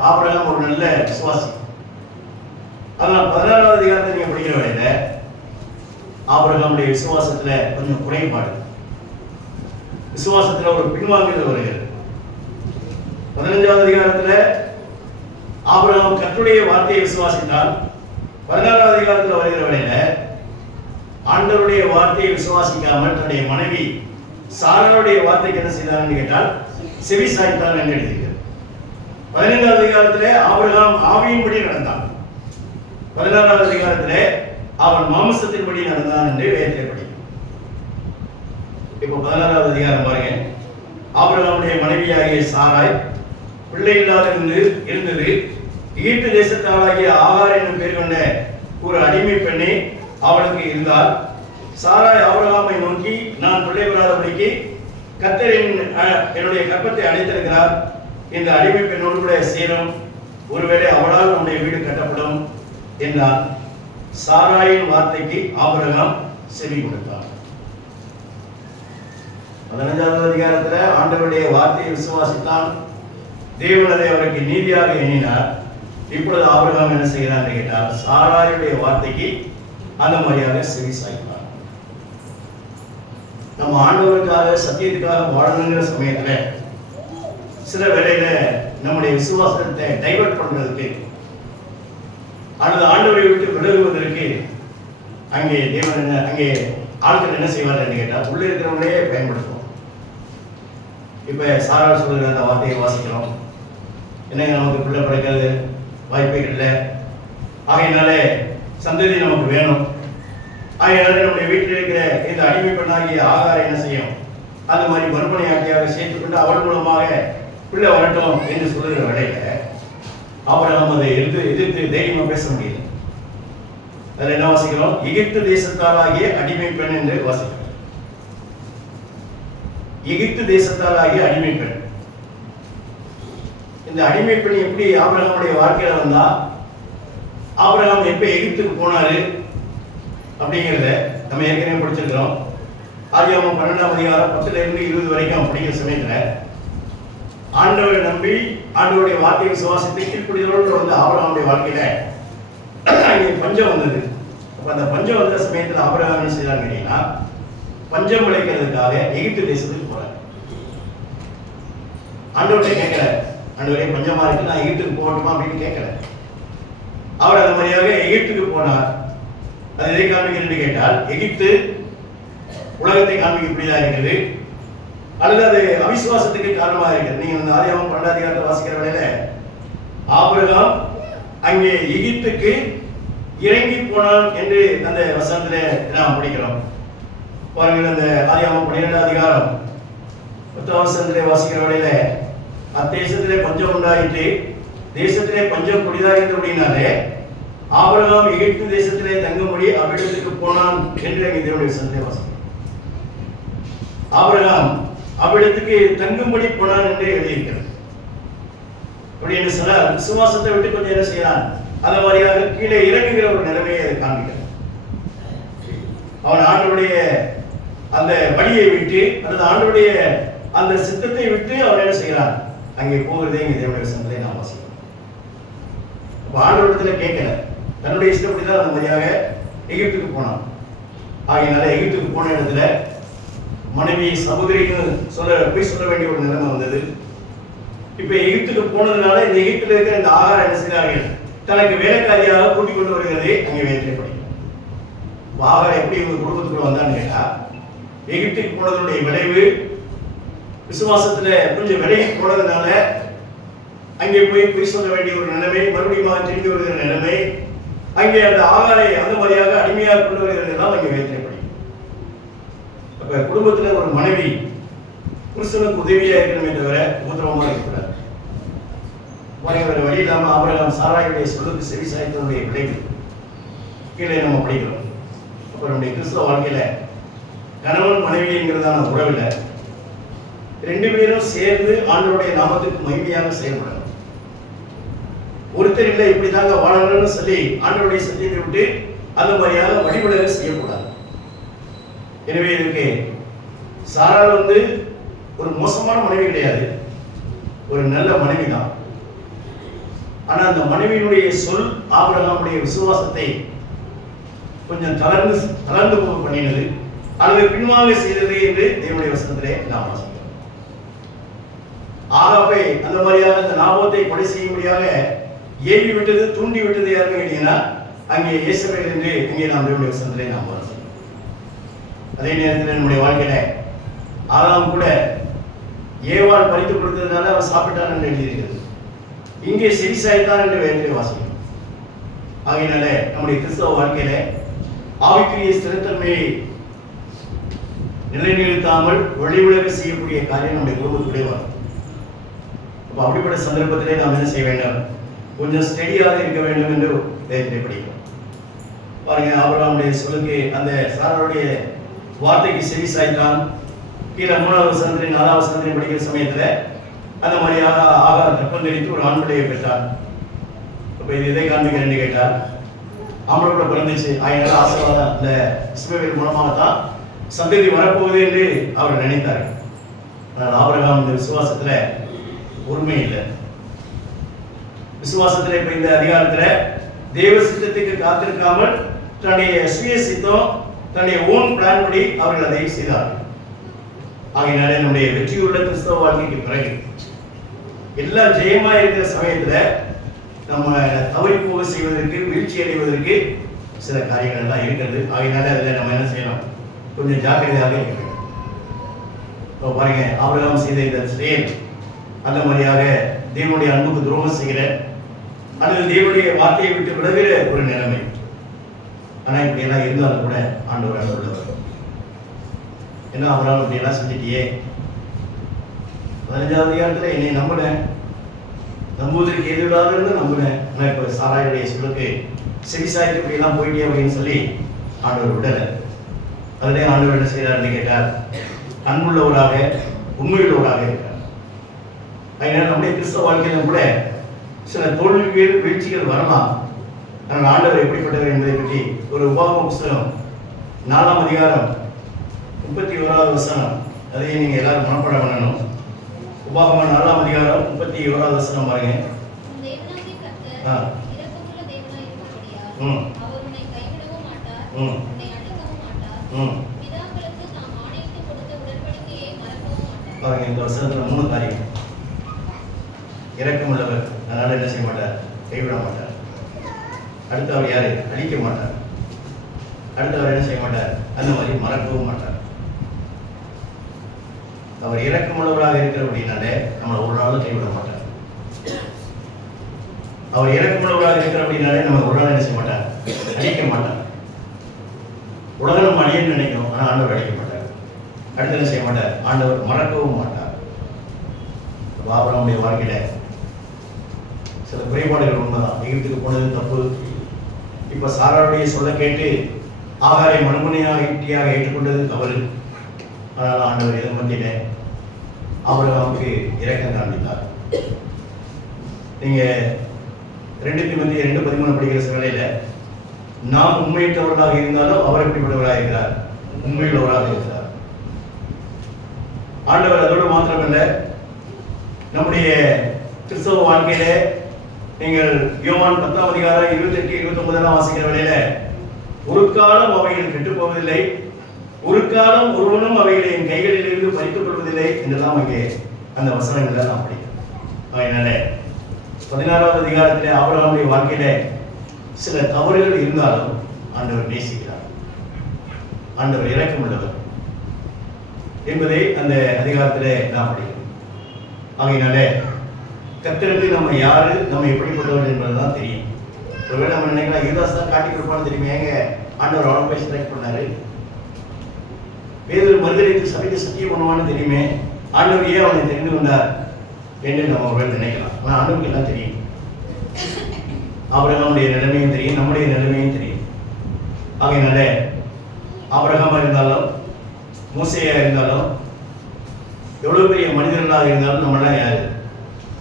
ஆபிரகாம் ஒரு நல்ல விசுவாசி. அதனால 16வது அதிகாரத்தை நீங்க படிக்கிற வரையில ஆபிரகாமுடைய விசுவாசத்துல கொஞ்சம் குறைபாடு, விசுவாசத்துல ஒரு பின்வாங்குதல் வருகிறது. 15வது அதிகாரத்துல ஆபிரகாம் கர்த்தருடைய வார்த்தையை விசுவாசித்தால், 16வது அதிகாரத்துல வருகிற வரையில ஆண்டவருடைய வார்த்தையை விசுவாசிக்காமல் தன்னுடைய மனைவி சாராளுடைய வார்த்தைக்கு என்ன செய்தான்னு கேட்டால் செவி சாய்த்தான் என்று எழுதியிருக்கிறது. 15வது அதிகாரத்திலே ஆபிரகாம் ஆவியின்படி நடந்தான். 16வது அதிகாரத்திலே அவன் மாம்சத்தின்படி நடந்தான் என்று வேதத்தை படிக்கும். இப்போ 16வது அதிகாரம் பாருங்க. ஆபிரகாமுடைய மனைவியாகிய சாராய் பிள்ளை இல்லாத இருந்தது. ஈட்டு தேசத்தாளாகிய ஆகார் என்னும் பேர் கொண்ட ஒரு அடிமை பெண்ணே அவளுக்கு இருந்தால், சாராய் ஆபிரகாமை நோக்கி, நான் பிள்ளை பெறாதபடிக்கு கர்த்தர் என்னுடைய கற்பத்தை அடைத்திருக்கிறார், இந்த அடிமை பெண்ணோடு கூட சேரும், ஒருவேளை அவளால் நம்முடைய வீடு கட்டப்படும் என்றால். சாராயின் வார்த்தைக்கு ஆபிரகாம் செவி கொடுத்தார். 15வது அதிகாரத்துல ஆண்டவருடைய வார்த்தையை விசுவாசித்தான், தேவன் அதை அவருக்கு நீதியாக எண்ணினார். இப்பொழுது ஆபிரகாம் என்ன செய்கிறார் கேட்டார், சாராயுடைய வார்த்தைக்கு அந்த மாதிரியாக செவி சாய்த்தார். நம்ம ஆண்டவருக்காக சத்தியத்துக்காக வாழணுங்கிற சமயத்துல சில வேளையில நம்முடைய விசுவாசத்தை டைவர்ட் பண்றதுக்கு அல்லது ஆண்டவரை விட்டு விலகுவதற்கு அங்கே தேவன் அங்கே ஆட்கள் என்ன செய்வார்கள் கேட்டால் உள்ள இருக்கிறவங்களே பயன்படுத்துவோம். இப்ப சாரா சொல்லுகிற அந்த வார்த்தையை வாசிக்கிறோம், என்னங்க நமக்கு பிள்ளை படைக்கிறது வாய்ப்பே இல்லை, ஆகையினாலே சந்ததி நமக்கு வேணும், ஆகையினால நம்முடைய வீட்டில் இருக்கிற இந்த அடிமை பெண்ணாகிய ஆகாரை என்ன செய்யும், அந்த மாதிரி மறுபணியாக்கியாக சேர்த்துக்கொண்டு அவள் மூலமாக பிள்ளை வரட்டும் என்று சொல்லுகிற வேளையில ஆபிரகாம் அதை எதிர்த்து தைரியமா பேச முடியல. அதில் என்ன வாசிக்கிறோம், எகிப்து தேசத்தாலாகிய அடிமை பெண் என்று வாசிக்கிறோம். எகிப்து தேசத்தாலாகிய அடிமை பெண். இந்த அடிமை பெண் எப்படி ஆபிரகாமுடைய வாழ்க்கையில வந்தா, ஆபிரகாம் எப்ப எகிப்துக்கு போனாரு அப்படிங்கிறத நம்ம ஏற்கனவே படிச்சிருக்கிறோம். ஆதியாகமம் 12ஆம் அதிகாரம் 10ல இருந்து 20 வரைக்கும் படிக்கிற சமயத்துல ஆண்டவரை நம்பி ஆண்டவருடைய வார்த்தையை விசுவாசித்து கீழ்ப்படிதலோடு வந்து ஆபிரகாமுடைய வாழ்க்கையில பஞ்சம் வந்தது. அப்ப அந்த பஞ்சம் வந்த சமயத்துல ஆபிரகாம் என்ன செய்யறாங்க கேட்டீங்கன்னா, பஞ்சம் விளைக்கிறதுக்காக எகிப்து தேசத்துக்கு போறாரு. ஆண்டவர்கிட்ட கேட்கல, ஆண்டவரே பஞ்சமா இருக்கு, நான் எகிப்துக்கு போகட்டுமா அப்படின்னு கேட்கல. அவர் அந்த மாதிரியாக எகிப்துக்கு போனார். அது எதை காண்பிக்கிறது கேட்டால், எகிப்து உலகத்தை காண்பிக்கக்கூடியதா இருக்குது அல்லது அது அவிசுவாசத்துக்கு காரணமாக இருக்கிறது. நீங்க இந்த ஆதியாகமம் 12ஆம் அதிகாரத்தை வாசிக்கிற வேளையில ஆபிரகாம் அங்கே எகிப்துக்கு இறங்கி போனான் என்று அந்த வசனத்திலே நாம் படிக்கிறோம். பாருங்கள், அந்த ஆதியாகமம் 12 அதிகாரம் 10 வசனத்திலே வாசிக்கிற வேளையில, அத்தேசத்திலே பஞ்சம் உண்டாயிற்று, தேசத்திலே பஞ்சம் கொடிதாயிற்று அப்படின்னாலே ஆபிரகாம் எகிப்து தேசத்திலே தங்கும்படி அவ்விடத்துக்கு போனான் என்று அங்கே தேவனுடைய வசனத்தை வாசிக்கிறோம். ஆபிரகாம் அவ்விடத்துக்கு தங்கும்படி போனான் என்று எழுதியிருக்கிறது. அப்படி என்று சொன்னால் விசுவாசத்தை விட்டு கொஞ்சம் என்ன செய்யறான், அந்த மாதிரியாக கீழே இறங்குகிற ஒரு நிலைமையை அதை காண்பிக்கிறார். அவன் ஆண்டவருடைய அந்த வழியை விட்டு அல்லது ஆண்டவருடைய அந்த சித்தத்தை விட்டு அவன் என்ன செய்கிறான், அங்கே போகிறதே இங்கே தேவனுடைய வசனத்தை நாம் வாசிக்கிறோம். அப்போ ஆண்டவரிடத்துல கேட்கல, தன்னுடைய இஷ்டப்படிதான் அந்த மாதிரியாக எகிப்துக்கு போனான். ஆகையினால எகிப்துக்கு போன இடத்துல மனைவி சகோதரின்னு போய் சொல்ல வேண்டிய ஒரு நிலைமை வந்தது. இப்ப எகிப்துக்கு போனதுனால இந்த எகிப்துல இருக்கிற இந்த ஆகாரம் என்ன செய்கிறார்கள், தனக்கு வேலைக்காரியாக கூட்டிக் கொண்டு வருகிறதே அங்கே வேற்றைப்படுகிறது. ஆகாரம் எப்படி இவங்க குடும்பத்துக்குள்ள வந்தான்னு கேட்டா, எகிப்துக்கு போனதனுடைய விளைவு விசுவாசத்துல கொஞ்சம் விலகி போனதுனால அங்கே போய் சொல்ல வேண்டிய ஒரு நிலைமை, மறுபடியும் திரும்பி வருகிற நிலைமை, அங்கே அந்த ஆகாரை அந்த மாதிரியாக அடிமையாக கொண்டு வருகிறதெல்லாம் அங்கே வேற்றைப்படுகிறது. அப்ப குடும்பத்துல ஒரு மனைவி புருஷனுக்கு உதவியா இருக்கணுமே தவிர உபத்திரவமா இருக்கக்கூடாது. வேற வழி இல்லாம ஆபிரகாம் சாராயுடைய சொல்லுக்கு செவி சாய்த்தனுடைய விளைவு கீழே நம்ம படிக்கிறோம். அப்ப நம்முடைய கிறிஸ்தவ வாழ்க்கையில கணவன் மனைவிங்கிறதான உறவில் ரெண்டு பேரும் சேர்ந்து ஆண்டவருடைய நாமத்துக்கு மகிமையாக செயல்படணும். ஒருத்தர் இல்லை இப்படிதாங்க வாழணும்னு சொல்லி ஆண்டவருடைய சத்தியத்தை விட்டு அந்த மாதிரியாக வழிபட செய்யக்கூடாது. எனவே இதுக்கு சாராள் ஒரு மோசமான மனைவி கிடையாது, ஒரு நல்ல மனைவி தான். ஆனா அந்த மனைவியினுடைய சொல் ஆபிரகாமுடைய விசுவாசத்தை கொஞ்சம் தளர்ந்து போக பண்ணினது அல்லது பின்வாங்க செய்தது என்று தேவனுடைய வசனத்திலே நாம் வாசிக்கிறோம். ஆகாபை அந்த மாதிரியாக அந்த நாபோத்தை கொலை செய்யும்படியாக ஏவி விட்டது, தூண்டி விட்டது யாருன்னு கேட்டீங்கன்னா அங்கே இயேசுவேல் என்று இங்கே நாம் தேவனுடைய வசனத்திலே நாம் வாசிக்கிறோம். அதே நேரத்தில் நம்முடைய வாழ்க்கையில ஆதாம் கூட ஏவாள் பறித்து கொடுத்ததுனால அவன் சாப்பிட்டான் என்று எழுதியிருக்கிறது. இங்கே செரிசாய்த்தான் என்று வேதத்தை வாசிக்கிறோம். ஆகையினால நம்முடைய கிறிஸ்தவ வாழ்க்கையில ஆவிக்குரிய ஸ்திரத்தன்மையை நிலைநிறுத்தாமல் வெளிவிலக செய்யக்கூடிய காரியம் நம்முடைய குடும்பத்துடைய வரும். அப்ப அப்படிப்பட்ட சந்தர்ப்பத்திலே நாம் என்ன செய்ய வேண்டும், கொஞ்சம் ஸ்டெடியாக இருக்க வேண்டும் என்று வேதத்தை படிக்கிறோம். பாருங்க, ஆபிரகாமுடைய சொல்லுக்கு அந்த சாராளுடைய வார்த்தைக்கு செவி சாய்த்தான். கீழே 3வது வசனத்திலே 4வது வசனத்திலே படிக்கிற சமயத்துல அந்த மாதிரியாக ஆகார கற்பம் தெரிவித்து ஒரு ஆண் பிள்ளையை பெற்றார். அப்ப இது எதை காண்பிக்கிறேன்னு கேட்டால், ஆம்பளை பிறந்துச்சு, அதனால ஆசீர்வாதம் இந்த இஸ்மவேல் மூலமாகத்தான் சந்ததி வரப்போகுது என்று அவர் நினைத்தார். ஆனால் ஆபிரகாம் இந்த விசுவாசத்துல உண்மை இல்லை. விசுவாசத்துல இப்ப இந்த அதிகாரத்துல தேவ சித்தத்துக்கு காத்திருக்காமல் தன்னுடைய சுய சித்தம், தன்னுடைய ஓன் பிளான் படி அவர்கள் அதை செய்தார்கள். ஆகையினால நம்முடைய வெற்றியுள்ள கிறிஸ்தவ வாழ்க்கைக்கு பிறகு எல்லாம் ஜெயமா இருக்கிற சமயத்துல நம்ம தவறி போக செய்வதற்கு, வீழ்ச்சி அடைவதற்கு சில காரியங்கள் எல்லாம் இருக்கிறது. ஆகையினால அதுல நம்ம என்ன செய்யணும், கொஞ்சம் ஜாக்கிரதையாக இருக்க வேண்டும். இப்போ பாருங்க, ஆபிரகாம் செய்த இந்த செயல் அந்த மாதிரியாக தேவனுடைய அன்புக்கு துரோகம் செய்கிற அல்லது தேவனுடைய வார்த்தையை விட்டு விடுகிற ஒரு நிலைமை. ஆனா இப்படி எல்லாம் இருந்தாலும் கூட ஆண்டவர் அன்புள்ளவர். என்ன ஆபிரகாம் இப்படி எல்லாம் செஞ்சுட்டியே, 15வது அதிகாரத்துல என்னை நம்பினேன், நம்புவதற்கு எதிராக நம்பினேன், ஆனா இப்ப சாராயுடைய சொல்லுக்கு செவிசாய்க்கு இப்படி எல்லாம் போயிட்டே அப்படின்னு சொல்லி ஆண்டவர் விடலை. அதிலே ஆண்டவர் என்ன செய்யறாருன்னு கேட்டார், அன்புள்ளவராக உண்மையுள்ளவராக இருக்கிறார். அதனால நம்முடைய கிறிஸ்தவ வாழ்க்கையிலும் கூட சில தோல்விகள் வீழ்ச்சிகள் வரலாம். ஆனால் ஆண்டவர் எப்படிப்பட்டவர் என்பதை பற்றி ஒரு உபாகம புஸ்தகம் 4ஆம் அதிகாரம் 31வது வசனம், அதையும் நீங்க எல்லாரும் மனப்பாடம் பண்ணணும். உபாகமம் 4ஆம் அதிகாரம் 31வது வசனம் பாருங்க. பாருங்க, இந்த வசனத்துல 3 காரியம். இரக்கம் உள்ளவர், அதனால என்ன செய்ய மாட்டார், கைவிட மாட்டார். அடுத்து அவர் யாரு, அழிக்க மாட்டார். அடுத்து அவர் என்ன செய்ய மாட்டார், அந்த மாதிரி மறக்கவும் மாட்டார். அவர் இரக்கமுள்ளவராக இருக்கிற அப்படின்னாலே நம்மளை ஒரு நாளும் கைவிட மாட்டார். அவர் இரக்கமுள்ளவராக இருக்கிற அப்படின்னாலே நம்ம ஒரு நாள் என்ன செய்ய மாட்டார், அழிக்க மாட்டார். உலகம் நம்ம அழியன்னு நினைக்கும், ஆனால் ஆண்டவர் அழிக்க மாட்டார். அடுத்து என்ன செய்ய மாட்டார்? ஆண்டவர் மறக்கவும் மாட்டார். ஆபிரகாமுடைய வாழ்க்கையில சில குறைபாடுகள் உண்மைதான். எகிப்துக்கு போனது தப்பு. இப்ப சாராருடைய சொல்ல கேட்டு ஆகாரை மறுமனையாக ஏற்றுக்கொண்டது தவறு. ஆனால் ஆண்டவர் இதன் மத்தியில ஆபிரகாமுக்கு இரக்கம் காண்பித்தார். நீங்க 2 தீமோத்தேயு 2:13 படிக்கிற வேளையில நாம் உண்மையற்றவர்களாக இருந்தாலும் அவர் எப்படிப்பட்டவராக இருக்கிறார்? உண்மையுள்ளவராக இருக்கிறார். ஆண்டவர் அதோடு மாத்திரமல்ல, நம்முடைய கிறிஸ்தவ வாழ்க்கையில நீங்கள் யோவான் 10ஆம் அதிகாரம் 28-29 வாசிக்கிற வேளையில ஒரு காலம் அவைகள் கெட்டுப் போவதில்லை, ஒரு காலம் ஒருவனும் அவைகளை என் கைகளில் இருந்து பறித்துக் கொள்வதில்லை என்றெல்லாம் இங்கே அந்த வசனங்கள் நாம் படிக்கிறோம். அதனால 16வது அதிகாரத்திலே ஆபிரகாமுடைய வாழ்க்கையில சில தவறுகள் இருந்தாலும் ஆண்டவர் நேசிக்கிறார், ஆண்டவர் இரக்கமுள்ளவர் என்பதை அந்த அதிகாரத்திலே நாம் படிக்கிறோம். ஆகையினாலே கர்த்தருக்கு நம்ம யாரு, நம்ம எப்படிப்பட்டவர் என்பதுதான் தெரியும். ஒருவேளை நம்ம நினைக்கலாம் யூதாஸ் தான் காட்டி கொடுப்பான்னு தெரியுமே, எங்க ஆண்டவர் அவனை போய் செலக்ட் பண்ணாரு, வேறு மறுதலித்து சபைக்கு சத்தியம் பண்ணுவான்னு தெரியுமே, ஆண்டவர் ஏன் அவனை தெரிந்து கொண்டார் என்று நம்ம ஒருவேளை நினைக்கலாம். ஆனால் ஆண்டவருக்கு எல்லாம் தெரியும். ஆபிரகாமுடைய நிலைமையும் தெரியும், நம்முடைய நிலைமையும் தெரியும். ஆகையினால ஆபிரகாமா இருந்தாலும் மோசேயா இருந்தாலும் எவ்வளவு பெரிய மனிதர்களாக இருந்தாலும் நம்மளாம் யாரு?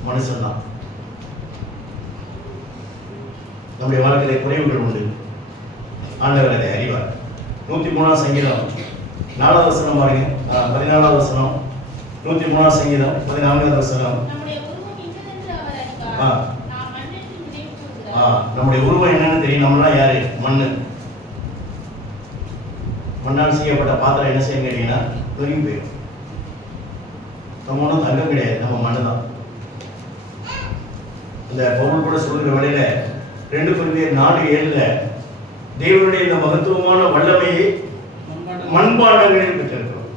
மனுஷன் தான். நம்முடைய வாழ்க்கையில குறைவுகள் உண்டு, ஆண்டவர் அதை அறிவார். 103ஆம் சங்கீதம் 4வது வசனம் பாருங்க. 14வது வசனம், 103ஆம் சங்கீதம் 14வது வசனம். நம்முடைய உருவம் என்னன்னு தெரியும். நம்மளாம் யாரு? மண்ணு. மண்ணால் செய்யப்பட்ட பாத்திரம் என்ன செய்ய கேட்டீங்கன்னா நொறுங்கி போயிடும். நம்ம ஒன்றும் தங்கம் கிடையாது, நம்ம மண்ணு தான். இந்த பவுல் கூட சொல்லுகிற வேளையில 2 Corinthians 4:7 தேவனுடைய இந்த மகத்துவமான வல்லமையை மண்பாண்டங்களில் பெற்றிருக்கிறோம்.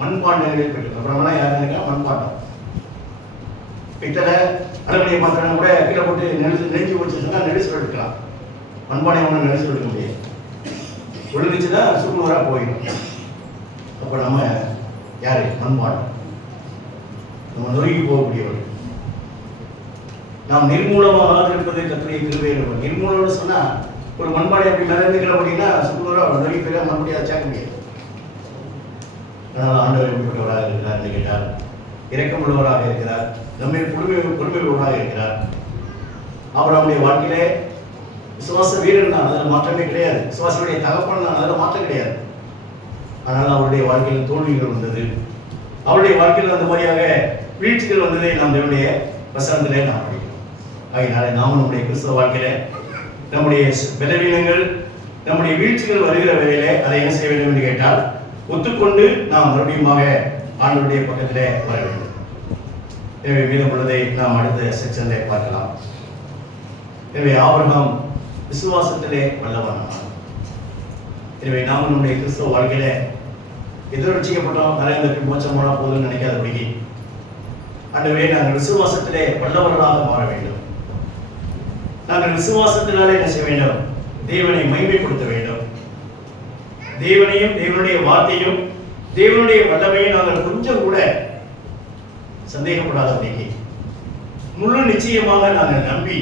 மண்பாண்டங்களில் பெற்றிருக்கிறோம். நம்மளாம் யாருன்னா மண்பாண்டம். பித்தளை அலுமினிய பாத்திரம் கூட கீழே போட்டு நெஞ்சு வச்சுன்னா நெரிசல் எடுக்கலாம். மண்பானை ஒன்றும் நெரிசல் எடுக்க முடியாது. விழுந்துச்சுன்னா சுக்குநூறா போயிடும். அப்ப நம்ம யாரு? மண்பாண்டம். நம்ம நொறுங்கி போகக்கூடியவர்கள். நாம் நிர்மூலமாக இருப்பது கர்த்தருடைய கிருபை. நிர்மூலம்னு சொன்னா ஒரு மண்பானை அப்படி மிதந்துக்கிற அப்படின்னா சுக்குநூறா நொறுங்கி போயிட மறுபடியும் சேர்க்க முடியாது. அதனால் ஆண்டவர் எப்படிப்பட்டவராக இருக்கிறார் என்று கேட்டால் இரக்கமுள்ளவராக இருக்கிறார், நம்மை பொறுமையுள்ளவராக இருக்கிறார். அவருடைய வாழ்க்கையிலே விசுவாச வீரன் தான், அதில் மாற்றமே கிடையாது. விசுவாசியுடைய தகப்பன் தான், அதில் மாற்றம் கிடையாது. ஆனால் அவருடைய வாழ்க்கையில் தோல்விகள் வந்தது, அவருடைய வாழ்க்கையில் அந்த மாதிரியாக வீழ்ச்சிகள் வந்ததை நாம் தேவனுடைய வசனத்திலே நாம் படிக்கிறோம். ஆகையினாலே நாம் நம்முடைய கிறிஸ்தவ வாழ்க்கையில நம்முடைய பலவீனங்கள், நம்முடைய வீழ்ச்சிகள் வருகிற வேளையிலே அதை என்ன செய்ய வேண்டும் என்று கேட்டால் ஒத்துக்கொண்டு நாம் மறுபடியுமாக ஆண்டவருடைய பக்கத்திலே வர வேண்டும். எனவே மீதம் உள்ளதை நாம் அடுத்த செக்ஷன்ல பார்க்கலாம். எனவே ஆபிரகாம் விசுவாசத்திலே வல்லவனானான். எனவே நாம் நம்முடைய கிறிஸ்தவ வாழ்க்கையில எதிர்ச்சிக்கப்பட்டோம், நிறைய மோட்சம் போனா போதும்னு நினைக்காதபடி ஆண்டவரே நாங்கள் விசுவாசத்திலே வல்லவர்களாக மாற வேண்டும். நாங்கள் விசுவாசத்தினாலே என்ன செய்ய வேண்டும்? தேவனை மகிமைப்படுத்த வேண்டும். தேவனையும் தேவனுடைய வார்த்தையும் தேவனுடைய வல்லமையும் நாங்கள் கொஞ்சம் கூட சந்தேகப்படாதபடிக்கு முழு நிச்சயமாக நாங்கள் நம்பி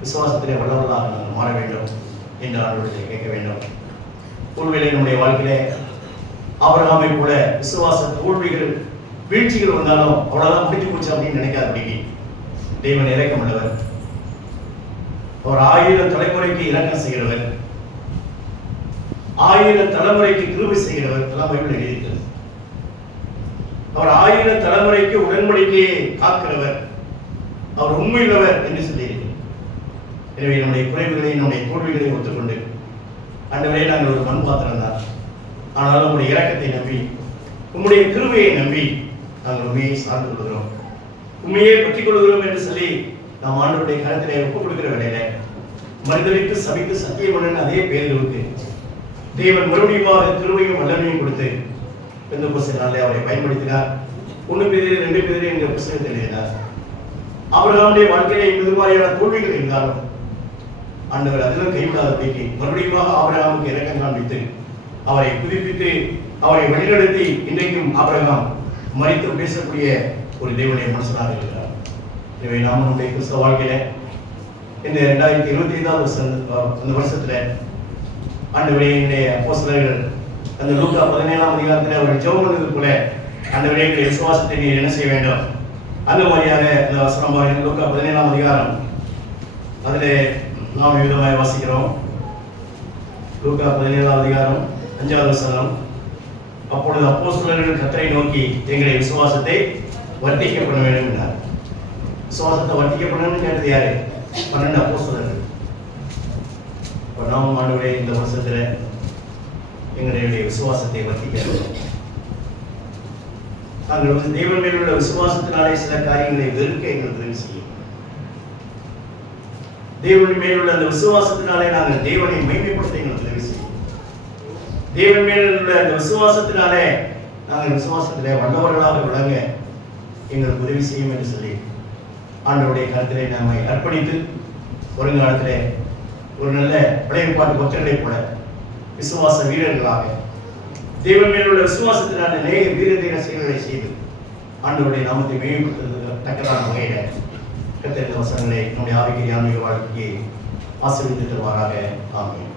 விசுவாசத்திலே வல்லவர்களாக நாங்கள் மாற வேண்டும் என்று ஆண்டவரிடத்தை கேட்க வேண்டும். ஒருவேளை நம்முடைய வாழ்க்கையிலே ஆபிரகாமை போல விசுவாச தோல்விகள் வீழ்ச்சிகள் வந்தாலும் அவ்வளவுதான் முடிஞ்சு போச்சு அப்படின்னு நினைக்காதபடிக்கு தேவன் இரக்கமுள்ளவர். அவர் 1000 தலைமுறைக்கு இரக்கம் செய்கிறவர், 1000 தலைமுறைக்கு கிருபை செய்கிறவர். எல்லாம் பைபிள் எழுதியிருக்கிறது. அவர் 1000 தலைமுறைக்கு உடன்படிக்கையை காக்கிறவர், அவர் உண்மையுள்ளவர் என்று சொல்லியிருக்கிறார். எனவே நம்முடைய குறைவுகளை நம்முடைய தோல்விகளை ஒத்துக்கொண்டு ஆண்டவரே நாங்கள் ஒரு மண் பாத்திரம் தான், ஆனாலும் உங்களுடைய இரக்கத்தை நம்பி உங்களுடைய கிருபையை நம்பி நாங்கள் உண்மையை சார்ந்து கொள்கிறோம், உண்மையை பற்றிக் கொள்கிறோம் என்று சொல்லி நாம் ஆண்டவருடைய கருத்திலே ஒப்புக் கொடுக்கிற வேலையில மனிதனுக்கு சபித்து சத்தியம் பண்ண அதே பேர்களுக்கு தேவன் மறுபடியும் கிருபையும் வல்லமையும் கொடுத்து பெந்தெகோஸ்தே நாளிலே அவரை பயன்படுத்தினார். 1 பேதுரு 2 பேதுரு என்ற புத்தகத்தில் எழுதினார். ஆபிரகாமுடைய வாழ்க்கையிலே இந்த மாதிரியான தோல்விகள் இருந்தாலும் ஆண்டவர் அதிலும் கைவிடாதபடிக்கு மறுபடியும் ஆபிரகாமுக்கு இரக்கம் காண்பித்து அவரை புதுப்பித்து அவரை வழிநடத்தி இன்றைக்கும் ஆபிரகாம் மரித்து பேசக்கூடிய ஒரு தேவனுடைய மனுஷனாக இருக்கிறார். எனவே நாம் நம்முடைய கிறிஸ்தவ வாழ்க்கையில இந்த 2025 அந்த வருஷத்துல ஆண்டவரே அப்போஸ்தலர்கள் அந்த லூக்கா 17ஆம் அதிகாரத்தில் அவர்கள் ஜெபம் பண்ணது போல ஆண்டவரே விசுவாசத்தை நீ என்ன செய்ய வேண்டும். அந்த மாதிரியாக இந்த வசனம் லூக்கா 17ஆம் அதிகாரம் அதில் நாம் விதமாக வாசிக்கிறோம். லூக்கா 17ஆம் அதிகாரம் 5வது வசனம். அப்பொழுது அப்போஸ்தலர்கள் கர்த்தரை நோக்கி எங்களை விசுவாசத்தை வர்த்திக்க பண்ண வேண்டும் என்றார். விசுவாசத்தை வர்த்திக்க பண்ணணும்னு கேட்டது யாரு? 12 அப்போஸ்தலர்கள். இப்போ நாம் ஆண்டவரே இந்த வருஷத்துல எங்களுடைய விசுவாசத்தை வர்த்திக்க நாங்கள் தேவன் மேல் உள்ள விசுவாசத்தினாலே சில காரியங்களை வெறுக்க எங்கள் உதவி செய்யும். தேவன் மேல் உள்ள அந்த விசுவாசத்தினாலே நாங்கள் தேவனை மைமைப்படுத்த எங்கள் உதவி செய்யும். தேவன் மேல் உள்ள அந்த விசுவாசத்தினாலே நாங்கள் விசுவாசத்திலே வல்லவர்களாக விளங்க எங்களுக்கு உதவி செய்யும் என்று சொல்லி ஆண்டவருடைய கருத்திலே நம்மை அர்ப்பணித்து வருங்காலத்திலே ஒரு நல்ல விளையாட்டு பக்தர்களை போல விசுவாச வீரர்களாக தேவன் மேல் உள்ள விசுவாசத்தினால நிறைய வீரதீர செயல்களை செய்து ஆண்டவருடைய நாமத்தை மேம்படுத்துவதற்கு தக்கதான வகையில கர்த்தரின் வசனங்களை நம்முடைய ஆவிக்குரிய ஆன்மீக வாழ்க்கையை ஆசீர்வதித்து தருவாராக. ஆமென்.